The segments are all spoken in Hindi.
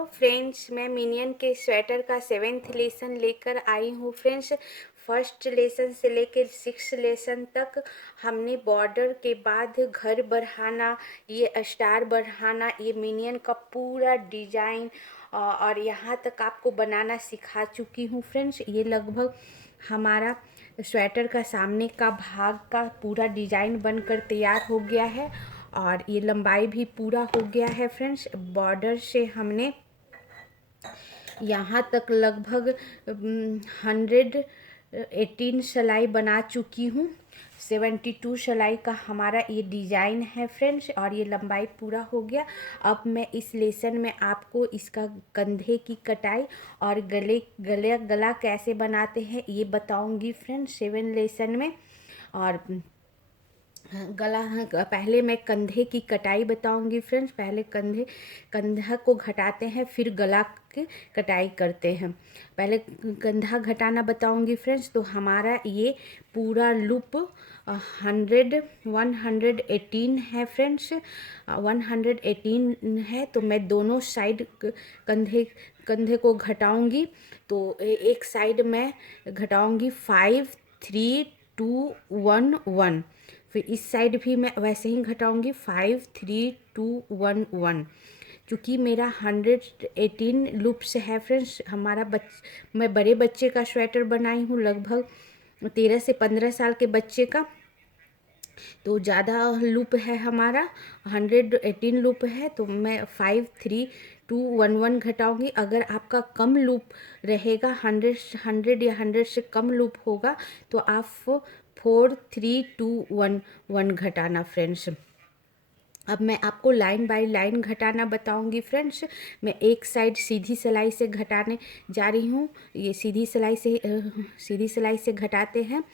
हेलो फ्रेंड्स, मैं मिनियन के स्वेटर का 7th लेसन लेकर आई हूँ फ्रेंड्स। फर्स्ट लेसन से लेकर 6th लेसन तक हमने बॉर्डर के बाद घर बढ़ाना, ये स्टार बढ़ाना, ये मिनियन का पूरा डिजाइन और यहाँ तक आपको बनाना सिखा चुकी हूँ फ्रेंड्स। ये लगभग हमारा स्वेटर का सामने का भाग का पूरा डिजाइन बनकर तैयार हो गया है और ये लंबाई भी पूरा हो गया है फ्रेंड्स। बॉर्डर से हमने यहाँ तक लगभग 118 सिलाई बना चुकी हूँ। 72 सिलाई का हमारा ये डिज़ाइन है फ्रेंड्स और ये लंबाई पूरा हो गया। अब मैं इस लेसन में आपको इसका कंधे की कटाई और गला कैसे बनाते हैं ये बताऊंगी फ्रेंड्स 7 लेसन में। और पहले मैं कंधे की कटाई बताऊंगी फ्रेंड्स। पहले कंधा को घटाते हैं, फिर गला की कटाई करते हैं। पहले कंधा घटाना बताऊंगी फ्रेंड्स। तो हमारा ये पूरा लूप 118 है फ्रेंड्स। 118 है तो मैं दोनों साइड कंधे को घटाऊंगी। तो एक साइड में घटाऊंगी 5 3 2 1 1। फिर इस साइड भी मैं वैसे ही घटाऊंगी 5 3 2 1 1। क्योंकि मेरा 118 लूप्स है फ्रेंड्स। मैं बड़े बच्चे का स्वेटर बनाई हूँ, लगभग 13 से 15 साल के बच्चे का। तो ज़्यादा लूप है हमारा, 118 लूप है। तो मैं 5 3 2 1 1 घटाऊंगी। अगर आपका कम लूप रहेगा, 100 या 100 से कम लूप होगा, तो आप 4 3 2 1 1 घटाना फ्रेंड्स। अब मैं आपको लाइन बाय लाइन घटाना बताऊंगी फ्रेंड्स। मैं एक साइड सीधी सिलाई से घटाने जा रही हूँ। ये सीधी सिलाई से घटाते हैं।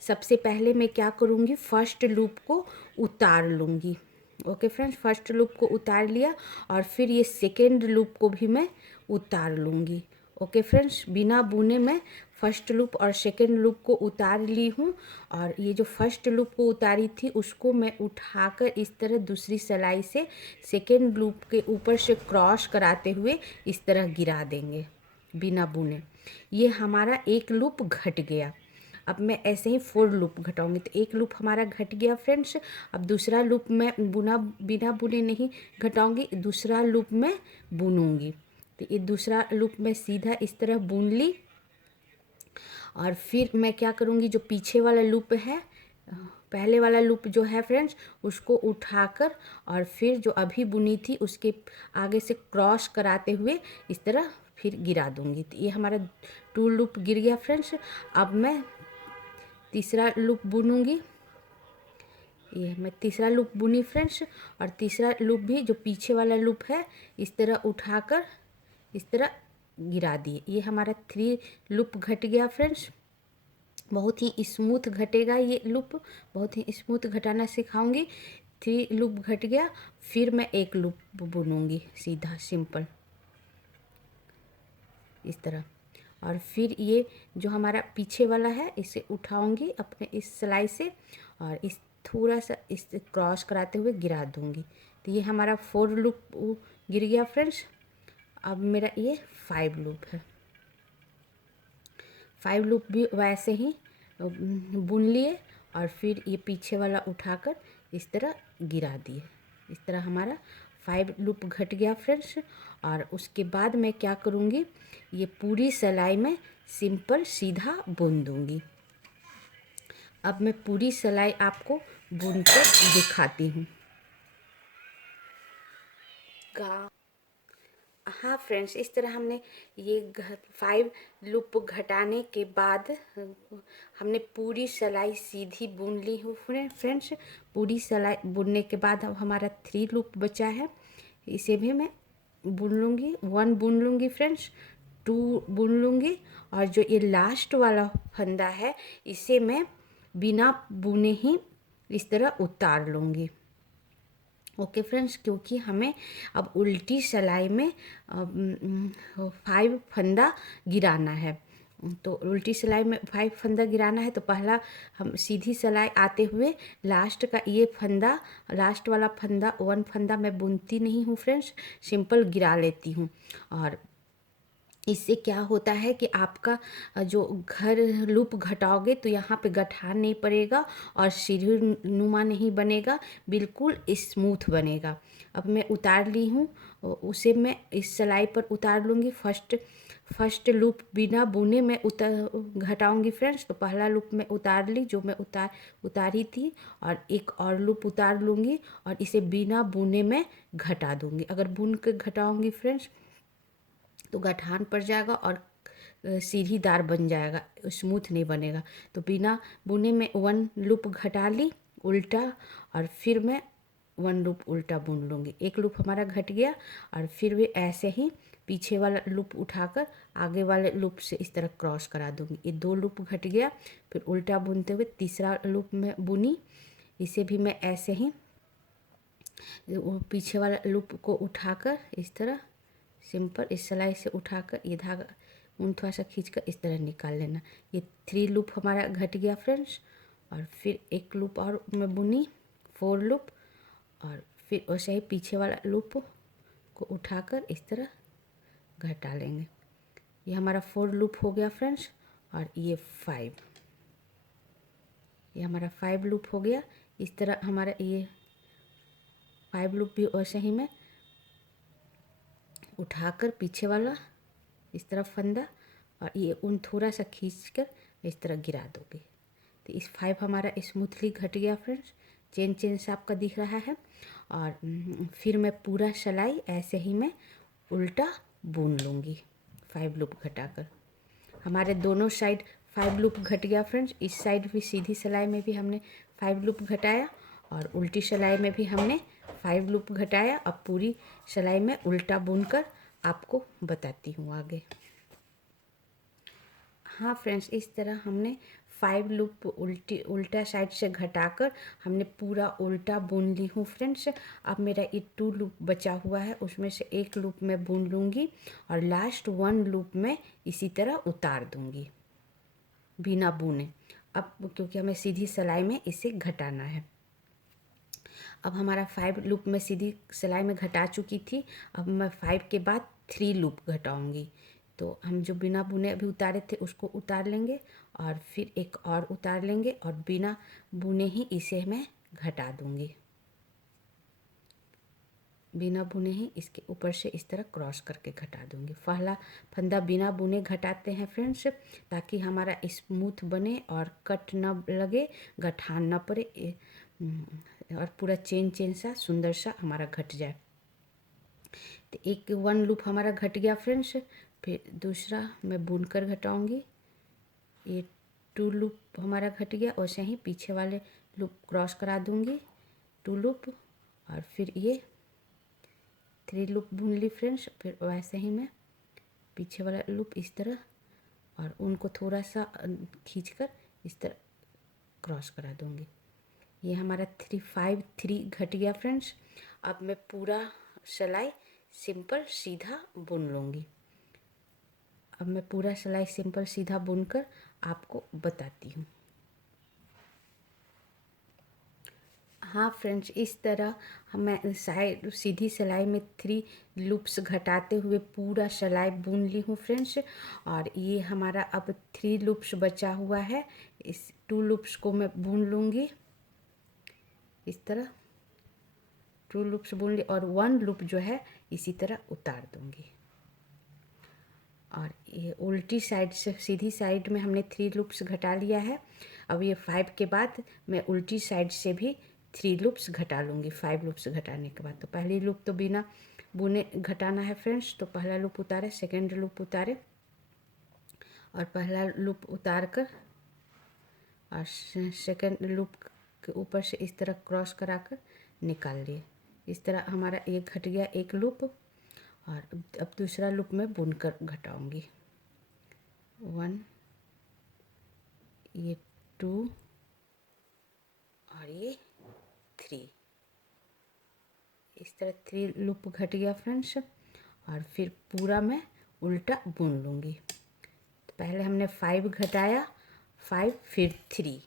सबसे पहले मैं क्या करूँगी, फर्स्ट लूप को उतार लूँगी। ओके फ्रेंड्स, फर्स्ट लूप को उतार लिया और फिर ये सेकेंड लूप को भी मैं उतार लूँगी। ओके फ्रेंड्स, बिना बुने मैं फर्स्ट लूप और सेकेंड लूप को उतार ली हूँ। और ये जो फर्स्ट लूप को उतारी थी उसको मैं उठाकर इस तरह दूसरी सिलाई से सेकेंड लूप के ऊपर से क्रॉस कराते हुए इस तरह गिरा देंगे बिना बुने। ये हमारा एक लूप घट गया। अब मैं ऐसे ही 4 लूप घटाऊंगी। तो एक लूप हमारा घट गया फ्रेंड्स। अब दूसरा लूप मैं बिना बुने नहीं घटाऊंगी, दूसरा लूप मैं बुनूंगी। तो ये दूसरा लूप मैं सीधा इस तरह बुन ली। और फिर मैं क्या करूँगी, जो पीछे वाला लूप है, पहले वाला लूप जो है फ्रेंड्स, उसको उठाकर और फिर जो अभी बुनी थी उसके आगे से क्रॉस कराते हुए इस तरह फिर गिरा दूँगी। तो ये हमारा 2 लूप गिर गया फ्रेंड्स। अब मैं तीसरा लूप बुनूँगी। ये मैं तीसरा लूप बुनी फ्रेंड्स। और तीसरा लूप भी जो पीछे वाला लूप है इस तरह उठाकर इस तरह गिरा दिए। ये हमारा 3 लूप घट गया फ्रेंड्स। बहुत ही स्मूथ घटेगा ये लूप, बहुत ही स्मूथ घटाना सिखाऊंगी। 3 लूप घट गया, फिर मैं एक लूप बुनूंगी सीधा सिंपल इस तरह। और फिर ये जो हमारा पीछे वाला है इसे उठाऊंगी अपने इस सिलाई से और इस थोड़ा सा इस क्रॉस कराते हुए गिरा दूंगी। तो ये हमारा 4 लूप गिर गया फ्रेंड्स। अब मेरा ये 5 लूप है। 5 लूप भी वैसे ही बुन लिए और फिर ये पीछे वाला उठाकर इस तरह गिरा दिए। इस तरह हमारा 5 लूप घट गया फ्रेंड्स। और उसके बाद मैं क्या करूँगी, ये पूरी सिलाई में सिंपल सीधा बुन दूँगी। अब मैं पूरी सिलाई आपको बुन कर दिखाती हूँ। हाँ फ्रेंड्स, इस तरह हमने ये 5 लूप घटाने के बाद हमने पूरी सिलाई सीधी बुन ली हूँ फ्रेंड्स। पूरी सिलाई बुनने के बाद अब हमारा 3 लूप बचा है। इसे भी मैं बुन लूँगी, 1 बुन लूँगी फ्रेंड्स, 2 बुन लूँगी और जो ये लास्ट वाला फंदा है इसे मैं बिना बुने ही इस तरह उतार लूँगी। ओके फ्रेंड्स, क्योंकि हमें अब उल्टी सिलाई में 5 फंदा गिराना है। तो उल्टी सिलाई में 5 फंदा गिराना है। तो पहला हम सीधी सिलाई आते हुए लास्ट का ये फंदा, लास्ट वाला फंदा 1 फंदा मैं बुनती नहीं हूँ फ्रेंड्स, सिंपल गिरा लेती हूँ। और इससे क्या होता है कि आपका जो घर लूप घटाओगे तो यहाँ पे गठान नहीं पड़ेगा और सीढ़ी नुमा नहीं बनेगा, बिल्कुल स्मूथ बनेगा। अब मैं उतार ली हूँ, उसे मैं इस सिलाई पर उतार लूँगी। फर्स्ट लूप बिना बुने मैं घटाऊँगी फ्रेंड्स। तो पहला लूप मैं उतार ली, जो मैं उतारी थी, और एक और लूप उतार लूँगी और इसे बिना बुने मैं घटा दूँगी। अगर बुन के घटाऊँगी फ्रेंड्स तो गठान पड़ जाएगा और सीढ़ीदार बन जाएगा, स्मूथ नहीं बनेगा। तो बिना बुने में 1 लूप घटा ली उल्टा, और फिर मैं 1 लूप उल्टा बुन लूँगी। एक लूप हमारा घट गया, और फिर भी ऐसे ही पीछे वाला लूप उठाकर आगे वाले लूप से इस तरह क्रॉस करा दूँगी। ये 2 लूप घट गया, फिर उल्टा बुनते हुए तीसरा लूप में बुनी। इसे भी मैं ऐसे ही पीछे वाला लूप को उठाकर इस तरह सिंपल इस सिलाई से उठाकर ये धागा ऊन थोड़ा सा खींचकर इस तरह निकाल लेना। ये 3 लूप हमारा घट गया फ्रेंड्स। और फिर एक लूप और मैं बुनी, 4 लूप, और फिर वैसे ही पीछे वाला लूप को उठाकर इस तरह घटा लेंगे। ये हमारा 4 लूप हो गया फ्रेंड्स। और ये 5, ये हमारा 5 लूप हो गया। इस तरह हमारा ये 5 लूप भी वैसे ही मैं उठाकर पीछे वाला इस तरह फंदा और ये ऊन थोड़ा सा खींच कर इस तरह गिरा दोगे। तो इस 5 हमारा स्मूथली घट गया फ्रेंड्स, चेन से आपका दिख रहा है। और फिर मैं पूरा सिलाई ऐसे ही मैं उल्टा बुन लूँगी 5 लूप घटाकर। हमारे दोनों साइड 5 लूप घट गया फ्रेंड्स। इस साइड भी सीधी सिलाई में भी हमने 5 लूप घटाया और उल्टी सिलाई में भी हमने 5 लूप घटाया। अब पूरी सिलाई में उल्टा बुनकर आपको बताती हूँ आगे। हाँ फ्रेंड्स, इस तरह हमने 5 लूप उल्टा साइड से घटाकर हमने पूरा उल्टा बुन ली हूँ फ्रेंड्स। अब मेरा ये 2 लूप बचा हुआ है, उसमें से एक लूप मैं बुन लूँगी और लास्ट 1 लूप में इसी तरह उतार दूँगी बिना बुने। अब क्योंकि हमें सीधी सिलाई में इसे घटाना है। अब हमारा 5 लूप में सीधी सिलाई में घटा चुकी थी। अब मैं 5 के बाद 3 लूप घटाऊंगी। तो हम जो बिना बुने अभी उतारे थे उसको उतार लेंगे और फिर एक और उतार लेंगे और बिना बुने ही इसे मैं घटा दूंगी। बिना बुने ही इसके ऊपर से इस तरह क्रॉस करके घटा दूंगी। पहला फंदा बिना बुने घटाते हैं फ्रेंड्स, ताकि हमारा स्मूथ बने और कट न लगे, गठान न पड़े, और पूरा चेन सा सुंदर सा हमारा घट जाए। तो एक 1 लूप हमारा घट गया फ्रेंड्स। फिर दूसरा मैं बुनकर घटाऊंगी। ये 2 लूप हमारा घट गया, वैसे ही पीछे वाले लूप क्रॉस करा दूंगी 2 लूप, और फिर ये 3 लूप बुन ली फ्रेंड्स। फिर वैसे ही मैं पीछे वाला लूप इस तरह और उनको थोड़ा सा खींचकर इस तरह क्रॉस करा दूंगी। ये हमारा 3 घट गया फ्रेंड्स। अब मैं पूरा सिलाई सिंपल सीधा बुन लूँगी। अब मैं पूरा सिलाई सिंपल सीधा बुनकर आपको बताती हूँ। हाँ फ्रेंड्स, इस तरह मैं साइड सीधी सिलाई में 3 लूप्स घटाते हुए पूरा सिलाई बुन ली हूँ फ्रेंड्स। और ये हमारा अब 3 लूप्स बचा हुआ है। इस 2 लूप्स को मैं बुन लूँगी इस तरह। 2 लूप्स बुन ली और 1 लूप जो है इसी तरह उतार दूँगी। और ये उल्टी साइड से सीधी साइड में हमने 3 लूप्स घटा लिया है। अब ये 5 के बाद मैं उल्टी साइड से भी 3 लूप्स घटा लूँगी। 5 लूप्स घटाने के बाद तो पहली लूप तो बिना बुने घटाना है फ्रेंड्स। तो पहला लूप उतारे, सेकेंड लूप उतारे और पहला लूप उतार कर और सेकेंड लूप के ऊपर से इस तरह क्रॉस करा कर निकाल लिए। इस तरह हमारा ये घट गया एक लूप। और अब दूसरा लूप मैं बुनकर घटाऊंगी। 1, ये 2 और ये 3। इस तरह 3 लूप घट गया फ्रेंड्स। और फिर पूरा मैं उल्टा बुन लूँगी। तो पहले हमने 5 घटाया, 5 फिर 3,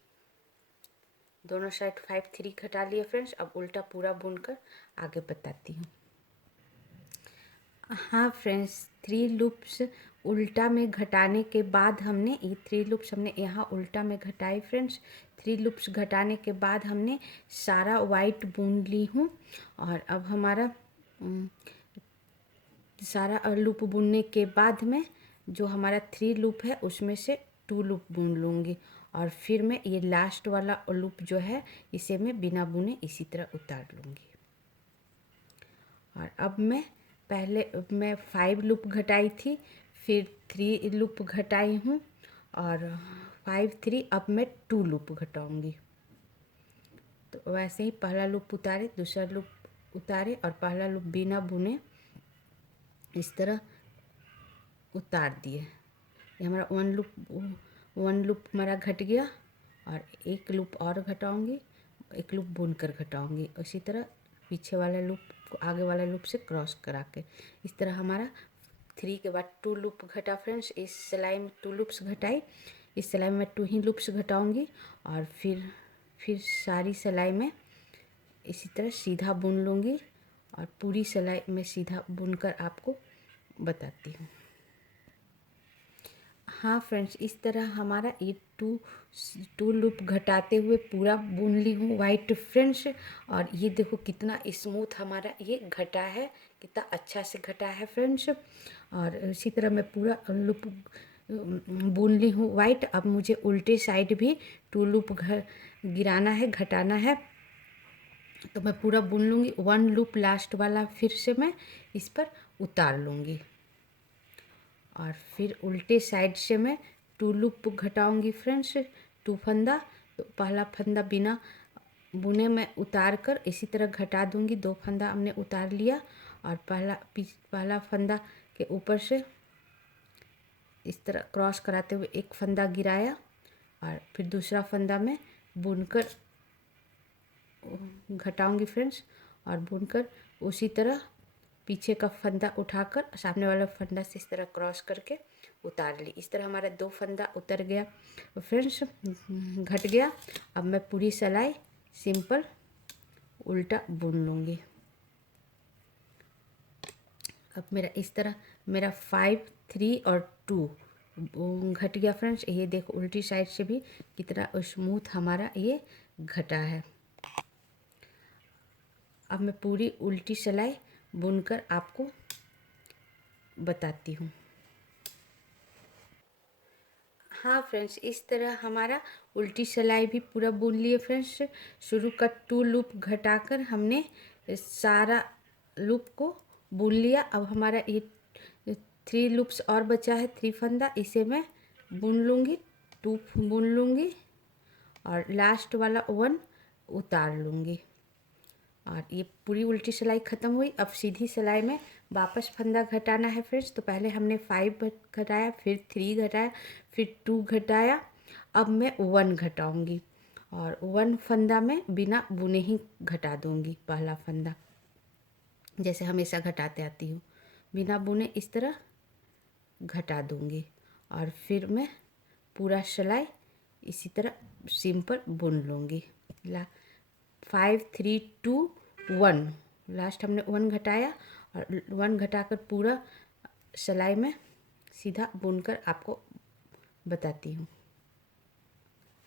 दोनों साइड 5 3 घटा लिए फ्रेंड्स। अब उल्टा पूरा बुनकर आगे बताती हूँ। हाँ फ्रेंड्स, 3 लूप्स उल्टा में घटाने के बाद हमने ये 3 लूप्स हमने यहाँ उल्टा में घटाई फ्रेंड्स। 3 लूप्स घटाने के बाद हमने सारा वाइट बुन ली हूँ। और अब हमारा सारा लूप बुनने के बाद में जो हमारा 3 लूप है उसमें से 2 लूप बुन लूँगी। और फिर मैं ये लास्ट वाला लूप जो है इसे मैं बिना बुने इसी तरह उतार लूँगी। और अब मैं पहले 5 लूप घटाई थी, फिर 3 लूप घटाई हूँ और 5 3, अब मैं 2 लूप घटाऊँगी। तो वैसे ही पहला लूप उतारे, दूसरा लूप उतारे और पहला लूप बिना बुने इस तरह उतार दिए। ये हमारा 1 लूप हमारा घट गया और 1 लूप और घटाऊँगी, 1 लूप बुनकर घटाऊँगी। उसी तरह पीछे वाले लूप को आगे वाले लूप से क्रॉस करा के इस तरह हमारा 3 के बाद 2 लूप घटा फ्रेंड्स। इस सिलाई में 2 लूप्स घटाई, इस सिलाई में 2 ही लूप्स घटाऊँगी और फिर सारी सिलाई में इसी तरह सीधा बुन लूँगी और पूरी सिलाई में सीधा बुनकर आपको बताती हूँ। हाँ फ्रेंड्स, इस तरह हमारा ये 2 लूप घटाते हुए पूरा बुन ली हूँ वाइट फ्रेंड्स। और ये देखो कितना स्मूथ हमारा ये घटा है, कितना अच्छा से घटा है फ्रेंड्स। और इसी तरह मैं पूरा लूप बुन ली हूँ वाइट। अब मुझे उल्टे साइड भी 2 लूप गिराना है, घटाना है, तो मैं पूरा बुन लूँगी। 1 लूप लास्ट वाला फिर से मैं इस पर उतार लूँगी और फिर उल्टे साइड से मैं 2 लूप घटाऊँगी फ्रेंड्स, 2 फंदा। तो पहला फंदा बिना बुने में उतार कर इसी तरह घटा दूँगी। 2 फंदा हमने उतार लिया और पहला फंदा के ऊपर से इस तरह क्रॉस कराते हुए 1 फंदा गिराया और फिर दूसरा फंदा में बुनकर घटाऊँगी फ्रेंड्स। और बुनकर उसी तरह पीछे का फंदा उठाकर सामने वाला फंदा से इस तरह क्रॉस करके उतार ली। इस तरह हमारा 2 फंदा उतर गया फ्रेंड्स, घट गया। अब मैं पूरी सिलाई सिंपल उल्टा बुन लूँगी। अब मेरा इस तरह मेरा 5 3 और 2 घट गया फ्रेंड्स। ये देखो उल्टी साइड से भी कितना स्मूथ हमारा ये घटा है। अब मैं पूरी उल्टी सिलाई बुनकर आपको बताती हूँ। हाँ फ्रेंड्स, इस तरह हमारा उल्टी सिलाई भी पूरा बुन लिए फ्रेंड्स। शुरू का 2 लूप घटाकर हमने सारा लूप को बुन लिया। अब हमारा ये 3 लूप्स और बचा है, 3 फंदा, इसे मैं बुन लूँगी, 2 बुन लूँगी और लास्ट वाला 1 उतार लूँगी। और ये पूरी उल्टी सिलाई ख़त्म हुई। अब सीधी सिलाई में वापस फंदा घटाना है फ्रेंड्स। तो पहले हमने 5 घटाया, फिर 3 घटाया, फिर 2 घटाया। अब मैं 1 घटाऊँगी और 1 फंदा में बिना बुने ही घटा दूँगी। पहला फंदा जैसे हमेशा घटाते आती हूँ, बिना बुने इस तरह घटा दूँगी और फिर मैं पूरा सिलाई इसी तरह सिंपल बुन लूँगी। 5 3 2 1, लास्ट हमने 1 घटाया और 1 घटाकर पूरा सिलाई में सीधा बुनकर आपको बताती हूँ।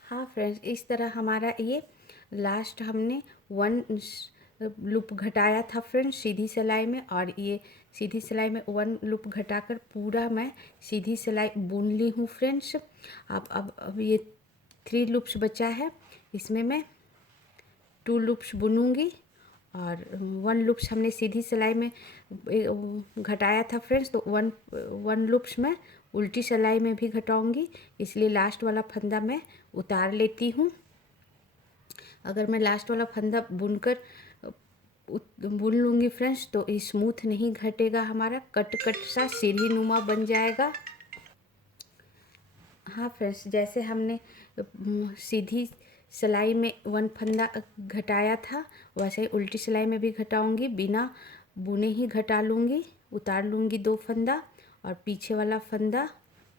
हाँ फ्रेंड्स, इस तरह हमारा ये लास्ट हमने 1 लूप घटाया था फ्रेंड्स सीधी सिलाई में। और ये सीधी सिलाई में 1 लूप घटाकर पूरा मैं सीधी सिलाई बुन ली हूँ फ्रेंड्स। अब ये 3 लूप्स बचा है, इसमें मैं 2 लूप्स बुनूँगी और 1 लूप्स हमने सीधी सिलाई में घटाया था फ्रेंड्स। तो 1 लूप्स मैं उल्टी सिलाई में भी घटाऊँगी, इसलिए लास्ट वाला फंदा मैं उतार लेती हूँ। अगर मैं लास्ट वाला फंदा बुनकर बुन लूँगी फ्रेंड्स तो स्मूथ नहीं घटेगा, हमारा कट सा सीढ़ी नुमा बन जाएगा। हाँ फ्रेंड्स, जैसे हमने सीधी सिलाई में 1 फंदा घटाया था वैसे ही उल्टी सिलाई में भी घटाऊँगी, बिना बुने ही घटा लूँगी, उतार लूँगी 2 फंदा और पीछे वाला फंदा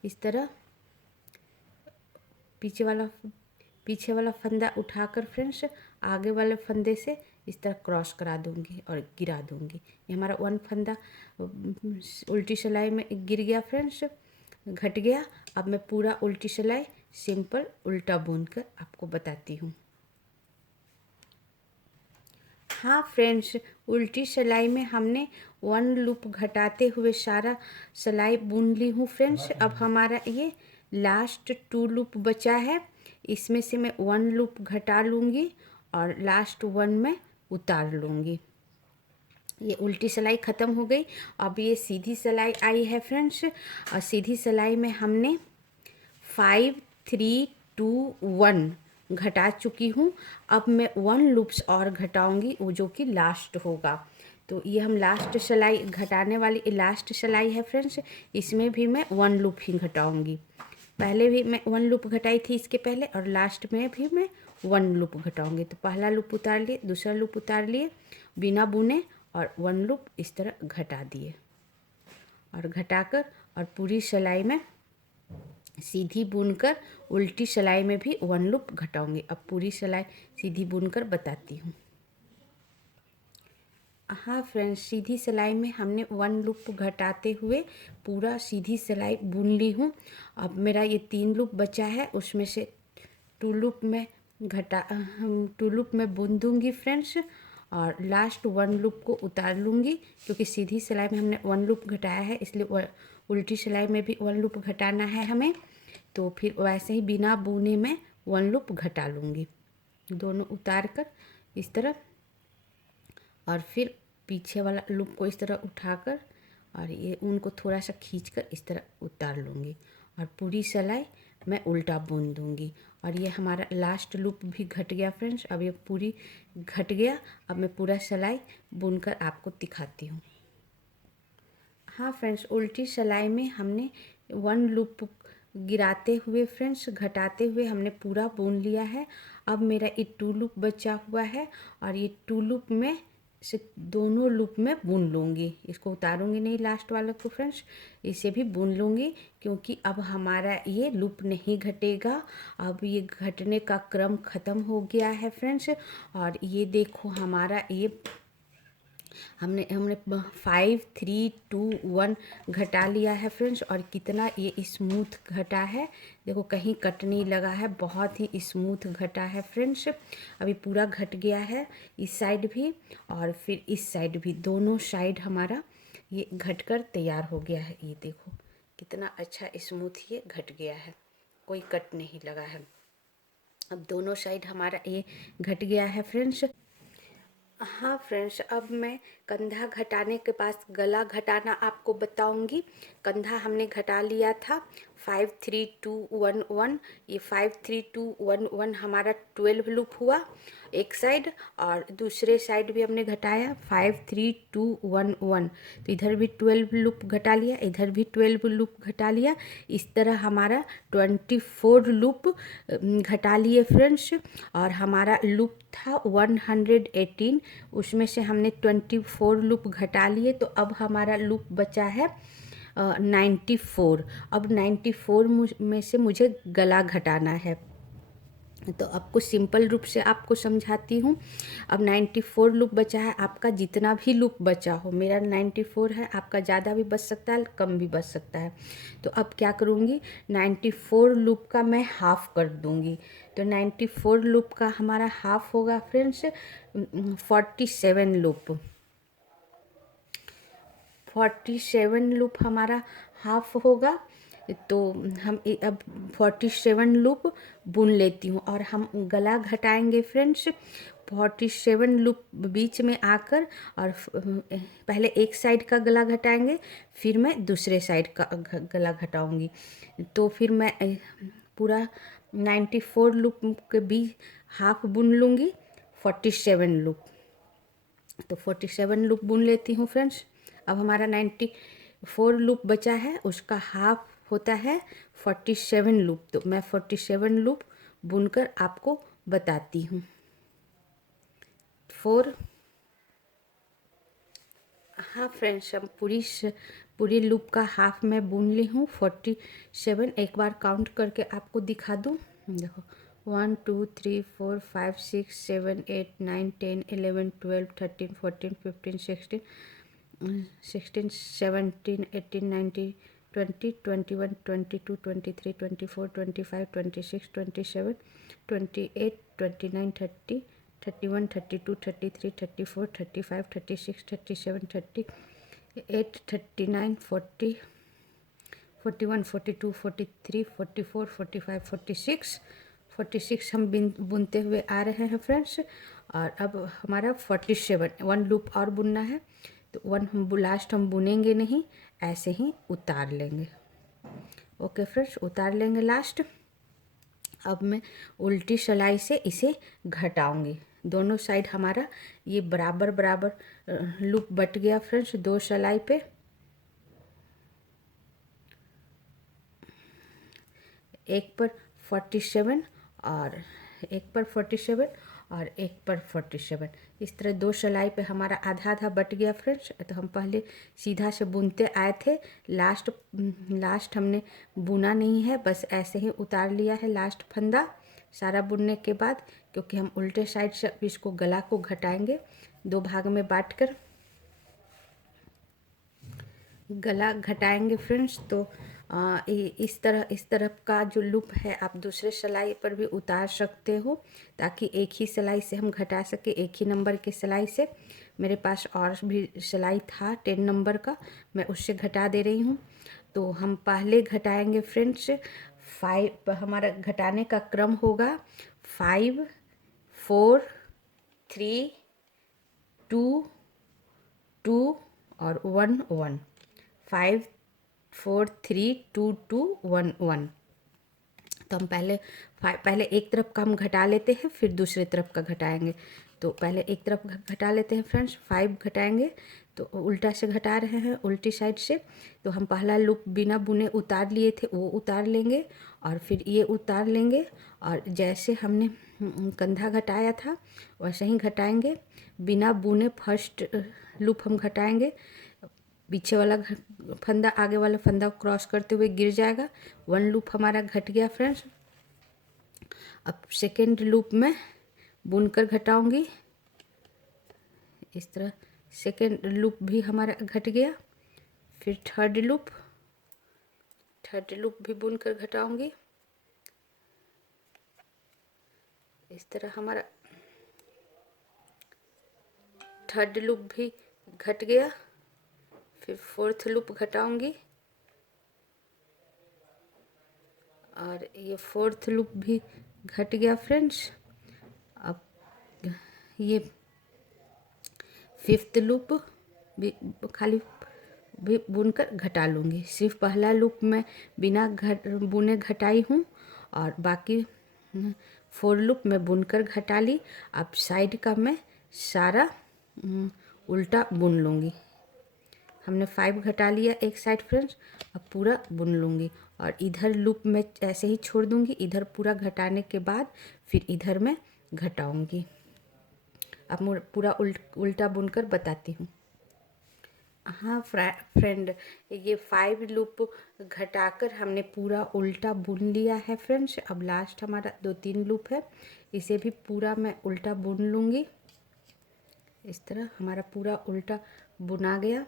इस तरह पीछे वाला फंदा उठाकर फ्रेंड्स आगे वाले फंदे से इस तरह क्रॉस करा दूंगी और गिरा दूंगी। ये हमारा 1 फंदा उल्टी सिलाई में गिर गया फ्रेंड्स, घट गया। अब मैं पूरा उल्टी सिलाई सिंपल उल्टा बुन कर आपको बताती हूँ। हाँ फ्रेंड्स, उल्टी सिलाई में हमने 1 लूप घटाते हुए सारा सिलाई बुन ली हूँ फ्रेंड्स। अब हमारा ये लास्ट 2 लूप बचा है, इसमें से मैं 1 लूप घटा लूँगी और लास्ट 1 में उतार लूँगी। ये उल्टी सिलाई ख़त्म हो गई। अब ये सीधी सिलाई आई है फ्रेंड्स, और सीधी सिलाई में हमने 5 3 2 1 घटा चुकी हूँ। अब मैं 1 लूप्स और घटाऊंगी, वो जो कि लास्ट होगा। तो ये हम लास्ट सिलाई घटाने वाली लास्ट सिलाई है फ्रेंड्स, इसमें भी मैं 1 लूप ही घटाऊंगी। पहले भी मैं 1 लूप घटाई थी इसके पहले, और लास्ट में भी मैं 1 लूप घटाऊंगी। तो पहला लूप उतार लिए, दूसरा लूप उतार लिए बिना बुने, और 1 लूप इस तरह घटा दिए और घटाकर और पूरी सिलाई में सीधी बुनकर उल्टी सिलाई में भी 1 लूप घटाऊंगी। अब पूरी सिलाई सीधी बुनकर बताती हूँ। हाँ फ्रेंड्स, सीधी सिलाई में हमने 1 लूप घटाते हुए पूरा सीधी सिलाई बुन ली हूँ। अब मेरा ये 3 लूप बचा है, उसमें से 2 लूप में बुन दूंगी फ्रेंड्स, और लास्ट 1 लूप को उतार लूँगी। क्योंकि सीधी सिलाई में हमने 1 लूप घटाया है, इसलिए उल्टी सिलाई में भी 1 लूप घटाना है हमें। तो फिर वैसे ही बिना बुने में 1 लूप घटा लूँगी, दोनों उतार कर इस तरह, और फिर पीछे वाला लूप को इस तरह उठाकर और ये उनको थोड़ा सा खींचकर इस तरह उतार लूँगी, और पूरी सिलाई मैं उल्टा बुन दूँगी। और ये हमारा लास्ट लूप भी घट गया फ्रेंड्स। अब ये पूरी घट गया। अब मैं पूरा सिलाई बुनकर आपको दिखाती हूँ। हाँ फ्रेंड्स, उल्टी सिलाई में हमने 1 लूप गिराते हुए फ्रेंड्स घटाते हुए हमने पूरा बुन लिया है। अब मेरा ये 2 लूप बचा हुआ है, और ये 2 लूप में से दोनों लूप में बुन लूँगी। इसको उतारूँगी नहीं लास्ट वाले को फ्रेंड्स, इसे भी बुन लूँगी। क्योंकि अब हमारा ये लूप नहीं घटेगा, अब ये घटने का क्रम ख़त्म हो गया है फ्रेंड्स। और ये देखो हमारा ये हमने 5 3 2 1 घटा लिया है फ्रेंड्स, और कितना ये स्मूथ घटा है। देखो कहीं कट नहीं लगा है, बहुत ही स्मूथ घटा है फ्रेंड्स। अभी पूरा घट गया है, इस साइड भी और फिर इस साइड भी, दोनों साइड हमारा ये घटकर तैयार हो गया है। ये देखो कितना अच्छा स्मूथ ये घट गया है, कोई कट नहीं लगा है। अब दोनों साइड हमारा ये घट गया है फ्रेंड्स। हाँ फ्रेंड्स, अब मैं कंधा घटाने के पास गला घटाना आपको बताऊंगी। कंधा हमने घटा लिया था 5 3 2 1 1। ये 5 3 2 1 1 हमारा 12 लूप हुआ एक साइड, और दूसरे साइड भी हमने घटाया 5 3 2 1 1। तो इधर भी 12 लूप घटा लिया, इधर भी 12 लूप घटा लिया। इस तरह हमारा 24 लूप घटा लिए फ्रेंड्स। और हमारा लूप था 118, उसमें से हमने 24 लूप घटा लिए। तो अब हमारा लूप बचा है 94। अब 94 में से मुझे गला घटाना है। तो आपको सिंपल रूप से आपको समझाती हूँ। अब 94 लूप बचा है, आपका जितना भी लूप बचा हो, मेरा 94 है, आपका ज़्यादा भी बच सकता है, कम भी बच सकता है। तो अब क्या करूँगी, 94 लूप का मैं हाफ कर दूँगी। तो 94 लूप का हमारा हाफ होगा फ्रेंड्स 47 लूप। 47 लूप हमारा हाफ होगा। तो हम अब 47 लूप बुन लेती हूँ, और हम गला घटाएंगे फ्रेंड्स 47 लूप बीच में आकर, और पहले एक साइड का गला घटाएंगे, फिर मैं दूसरे साइड का गला घटाऊंगी। तो फिर मैं पूरा 94 लूप के बीच हाफ बुन लूँगी 47 लूप। तो 47 लूप बुन लेती हूँ फ्रेंड्स। अब हमारा 94 लूप बचा है, उसका हाफ होता है 47 लूप। तो मैं 47 लूप बुनकर आपको बताती हूँ। 4 हाँ फ्रेंड्स, हम पूरी लूप का हाफ मैं बुन ली हूँ 47। एक बार काउंट करके आपको दिखा दूँ। देखो 1 2 3 4 5 6 7 8 9 10 11 12 13 14 15 16 17 18 19 20 21 22 23 24 25 26 27 28 29 30 31 32 33 34 35 36 37 38 39 40 41 42 43 44 45 46 46 हम बुनते हुए आ रहे हैं फ्रेंड्स। और अब हमारा 47 वन लूप और बुनना है, तो वन हम लास्ट हम बुनेंगे नहीं, ऐसे ही उतार लेंगे। ओके फ्रेंड्स, उतार लेंगे लास्ट। अब मैं उल्टी सिलाई से इसे घटाऊंगी। दोनों साइड हमारा ये बराबर बराबर लूप बट गया फ्रेंड्स, दो सिलाई पे। एक पर 47 और एक पर 47 और एक पर 47, इस तरह दो सिलाई पे हमारा आधा आधा बट गया फ्रेंड्स। तो हम पहले सीधा से बुनते आए थे, लास्ट हमने बुना नहीं है, बस ऐसे ही उतार लिया है लास्ट फंदा सारा बुनने के बाद, क्योंकि हम उल्टे साइड से इसको गला को घटाएंगे। दो भाग में बांट कर गला घटाएंगे फ्रेंड्स। तो इस तरफ का जो लूप है आप दूसरे सिलाई पर भी उतार सकते हो, ताकि एक ही सिलाई से हम घटा सके, एक ही नंबर के सिलाई से। मेरे पास और भी सिलाई था 10 नंबर का, मैं उससे घटा दे रही हूँ। तो हम पहले घटाएंगे फ्रेंड्स 5, हमारा घटाने का क्रम होगा 5 4 3 2 2 और 1 1, 5 4 3 2 2 1 1। तो हम पहले एक तरफ का हम घटा लेते हैं, फिर दूसरे तरफ का घटाएंगे। तो पहले एक तरफ घटा लेते हैं फ्रेंड्स, 5 घटाएंगे। तो उल्टा से घटा रहे हैं, उल्टी साइड से। तो हम पहला लूप बिना बुने उतार लिए थे, वो उतार लेंगे, और फिर ये उतार लेंगे, और जैसे हमने कंधा घटाया था वैसे ही घटाएंगे। बिना बुने फर्स्ट लूप हम घटाएंगे, पीछे वाला फंदा आगे वाला फंदा क्रॉस करते हुए गिर जाएगा। वन लूप हमारा घट गया फ्रेंड्स। अब सेकेंड लूप में बुनकर घटाऊंगी, इस तरह सेकेंड लूप भी हमारा घट गया। फिर थर्ड लूप भी बुनकर घटाऊंगी, इस तरह हमारा थर्ड लूप भी घट गया। फिर फोर्थ लूप घटाऊंगी, और ये फोर्थ लूप भी घट गया फ्रेंड्स। अब ये फिफ्थ लूप भी खाली भी बुनकर घटा लूँगी। सिर्फ पहला लूप में बिना बुने घटाई हूँ, और बाकी 4 लूप में बुनकर घटा ली। अब साइड का मैं सारा उल्टा बुन लूँगी। हमने 5 घटा लिया एक साइड फ्रेंड्स, अब पूरा बुन लूँगी, और इधर लूप में ऐसे ही छोड़ दूँगी। इधर पूरा घटाने के बाद फिर इधर मैं घटाऊँगी। अब पूरा उल्टा बुनकर बताती हूँ। हाँ फ्रेंड, ये 5 लूप घटाकर हमने पूरा उल्टा बुन लिया है फ्रेंड्स। अब लास्ट हमारा 2-3 लूप है, इसे भी पूरा मैं उल्टा बुन लूँगी। इस तरह हमारा पूरा उल्टा बुना गया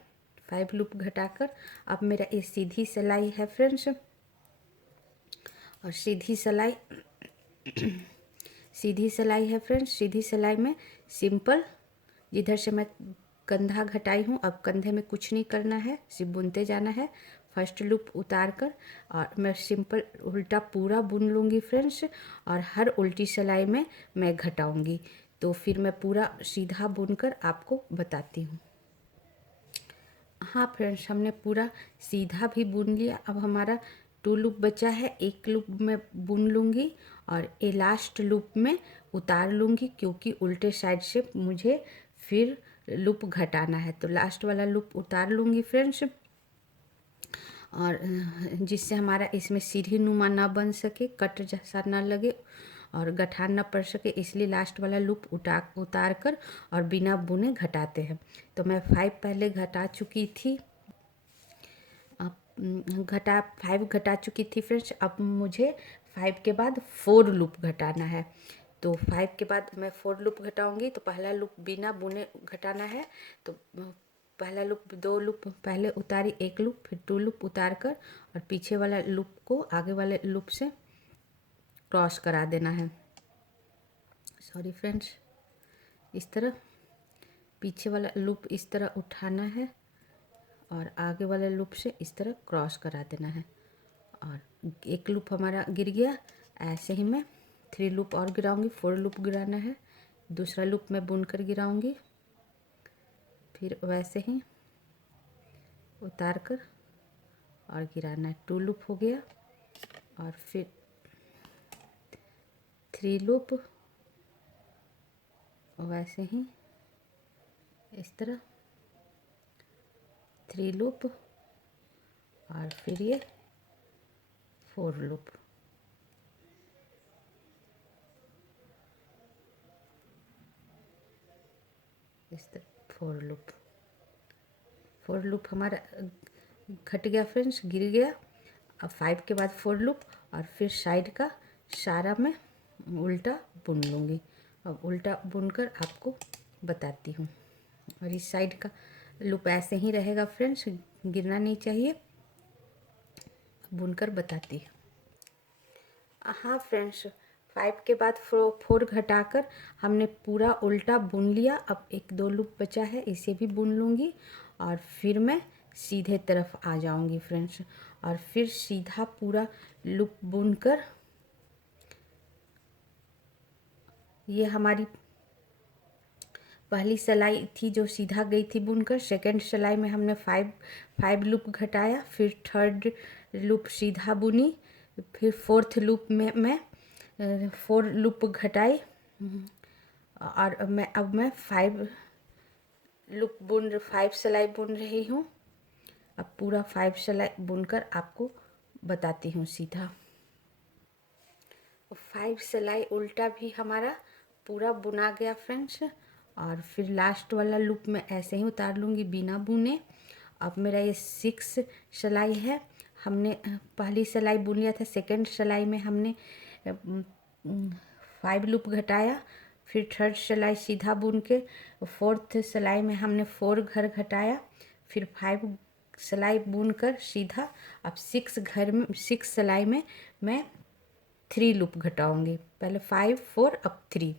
5 लूप घटाकर। अब मेरा ये सीधी सिलाई है फ्रेंड्स, और सीधी सिलाई है फ्रेंड्स। सीधी सिलाई में सिंपल, जिधर से मैं कंधा घटाई हूँ, अब कंधे में कुछ नहीं करना है, सिर्फ बुनते जाना है। फर्स्ट लूप उतार कर और मैं सिंपल उल्टा पूरा बुन लूँगी फ्रेंड्स, और हर उल्टी सिलाई में मैं घटाऊँगी। तो फिर मैं पूरा सीधा बुनकर आपको बताती हूँ। हाँ फ्रेंड्स, हमने पूरा सीधा भी बुन लिया। अब हमारा 2 लूप बचा है, एक लूप में बुन लूँगी और ये लास्ट लूप में उतार लूँगी, क्योंकि उल्टे साइड से मुझे फिर लूप घटाना है। तो लास्ट वाला लूप उतार लूँगी फ्रेंड्स, और जिससे हमारा इसमें सीढ़ी नुमा ना बन सके, कट जैसा ना लगे और गठान ना पड़ सके, इसलिए लास्ट वाला लूप उतार कर और बिना बुने घटाते हैं। तो मैं 5 पहले घटा चुकी थी, 5 घटा चुकी थी फ्रेंड्स। अब मुझे 5 के बाद 4 लूप घटाना है। तो 5 के बाद मैं 4 लूप घटाऊंगी। तो पहला लूप बिना बुने घटाना है। तो पहला लूप 2 लूप पहले उतारी, 1 लूप, फिर 2 लूप उतार कर और पीछे वाला लूप को आगे वाले लूप से क्रॉस करा देना है। सॉरी फ्रेंड्स, इस तरह पीछे वाला लूप इस तरह उठाना है और आगे वाले लूप से इस तरह क्रॉस करा देना है। और 1 लूप हमारा गिर गया। ऐसे ही मैं 3 लूप और गिराऊंगी, 4 लूप गिराना है। दूसरा लूप मैं बुनकर गिराऊंगी, फिर वैसे ही उतार कर और गिराना है। 2 लूप हो गया और फिर 3 लूप, वैसे ही इस तरह 3 लूप और फिर ये 4 लूप। इस तरह 4 लूप हमारा घट गया फ्रेंड्स, गिर गया। अब 5 के बाद 4 लूप और फिर साइड का सारा मैं उल्टा बुन लूँगी। अब उल्टा बुनकर आपको बताती हूँ। और इस साइड का लूप ऐसे ही रहेगा फ्रेंड्स, गिरना नहीं चाहिए। बुनकर बताती हूँ। हाँ फ्रेंड्स, 5 के बाद 4 घटाकर हमने पूरा उल्टा बुन लिया। अब 1-2 लूप बचा है, इसे भी बुन लूँगी और फिर मैं सीधे तरफ आ जाऊँगी फ्रेंड्स। और फिर सीधा पूरा लूप बुनकर, ये हमारी पहली सिलाई थी जो सीधा गई थी बुनकर। सेकंड सिलाई में हमने 5 लूप घटाया, फिर 3rd लूप सीधा बुनी, फिर 4th लूप में मैं 4 लूप घटाई और अब मैं 5 सिलाई बुन रही हूँ। अब पूरा 5 सिलाई बुनकर आपको बताती हूँ सीधा। 5 सिलाई उल्टा भी हमारा पूरा बुना गया फ्रेंड्स। और फिर लास्ट वाला लूप में ऐसे ही उतार लूँगी बिना बुने। अब मेरा ये 6 सिलाई है। हमने पहली सिलाई बुन लिया था, सेकंड सिलाई में हमने 5 लूप घटाया, फिर 3rd सिलाई सीधा बुन के 4th सिलाई में हमने 4 घर घटाया, फिर 5 सिलाई बुनकर सीधा। अब 6 सिलाई में मैं 3 लूप घटाऊंगी। पहले 5 4 अब 3।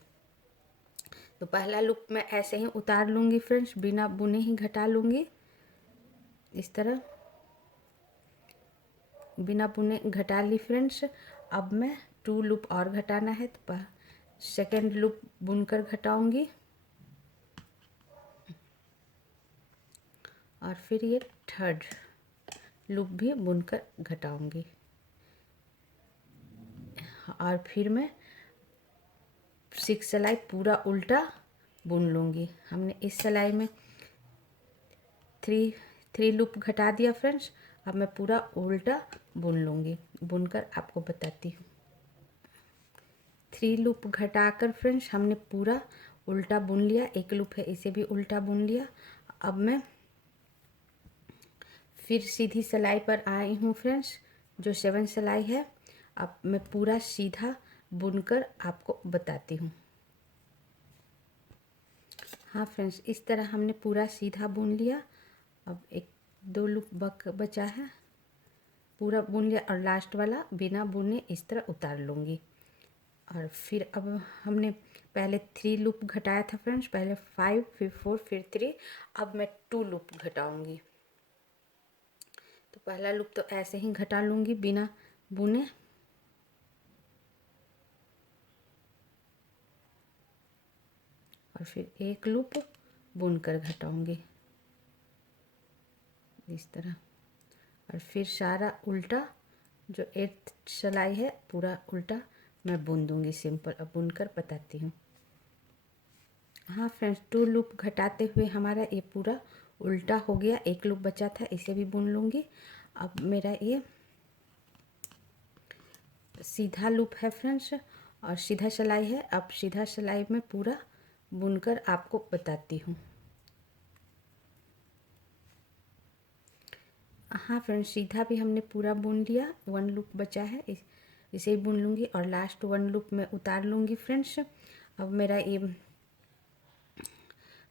तो पहला लूप मैं ऐसे ही उतार लूँगी फ्रेंड्स, बिना बुने ही घटा लूँगी। इस तरह बिना बुने घटा ली फ्रेंड्स। अब मैं 2 लूप और घटाना है, तो सेकेंड लूप बुनकर घटाऊंगी और फिर ये 3rd लूप भी बुनकर घटाऊंगी। और फिर मैं 6 सिलाई पूरा उल्टा बुन लूँगी। हमने इस सिलाई में 3 लूप घटा दिया फ्रेंड्स। अब मैं पूरा उल्टा बुन लूँगी, बुनकर आपको बताती हूँ। 3 लूप घटाकर फ्रेंड्स हमने पूरा उल्टा बुन लिया। 1 लूप है, इसे भी उल्टा बुन लिया। अब मैं फिर सीधी सिलाई पर आई हूँ फ्रेंड्स, जो 7 सिलाई है। अब मैं पूरा सीधा बुनकर आपको बताती हूँ। हाँ फ्रेंड्स, इस तरह हमने पूरा सीधा बुन लिया। अब 1-2 लूप बचा है, पूरा बुन लिया और लास्ट वाला बिना बुने इस तरह उतार लूँगी। और फिर अब हमने पहले 3 लूप घटाया था फ्रेंड्स, पहले 5 फिर 4 फिर 3। अब मैं 2 लूप घटाऊँगी। तो पहला लूप तो ऐसे ही घटा लूँगी बिना बुने। और फिर 1 लूप बुनकर घटाऊँगी इस तरह। और फिर सारा उल्टा जो 8th सिलाई है पूरा उल्टा मैं बुन दूँगी सिंपल। अब बुनकर बताती हूँ। हाँ फ्रेंड्स, 2 लूप घटाते हुए हमारा ये पूरा उल्टा हो गया। 1 लूप बचा था, इसे भी बुन लूँगी। अब मेरा ये सीधा लूप है फ्रेंड्स और सीधा सिलाई है। अब सीधा सिलाई में पूरा बुनकर आपको बताती हूँ। हाँ फ्रेंड्स, सीधा भी हमने पूरा बुन लिया। 1 लूप बचा है, इसे ही बुन लूँगी और लास्ट 1 लूप में उतार लूँगी फ्रेंड्स। अब मेरा ये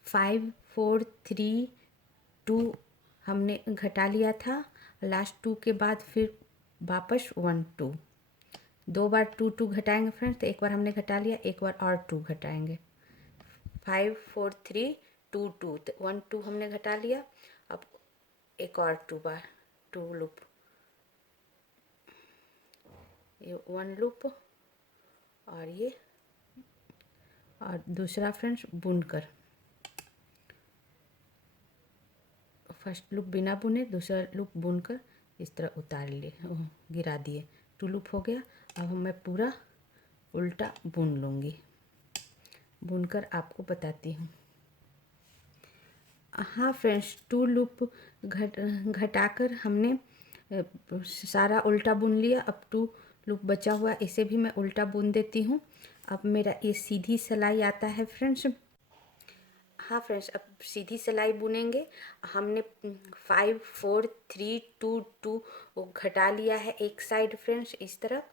5 4 3 2 हमने घटा लिया था, लास्ट 2 के बाद फिर वापस 1 2, 2 बार 2 2 घटाएंगे फ्रेंड्स। तो एक बार हमने घटा लिया, एक बार और 2 घटाएंगे, 5 4 3 2 2, तो 1 2 हमने घटा लिया। अब एक और 2 बार 2 लूप, ये 1 लूप और ये और दूसरा फ्रेंड्स बुनकर, फर्स्ट लूप बिना बुने, दूसरा लूप बुनकर इस तरह उतार लिए, गिरा दिए, 2 लूप हो गया। अब मैं पूरा उल्टा बुन लूँगी, बुनकर आपको बताती हूँ। हाँ फ्रेंड्स, 2 लूप घटाकर हमने सारा उल्टा बुन लिया। अब 2 लूप बचा हुआ, इसे भी मैं उल्टा बुन देती हूँ। अब मेरा ये सीधी सिलाई आता है फ्रेंड्स। हाँ फ्रेंड्स, अब सीधी सिलाई बुनेंगे। हमने 5 4 3 2 2 वो घटा लिया है एक साइड फ्रेंड्स, इस तरह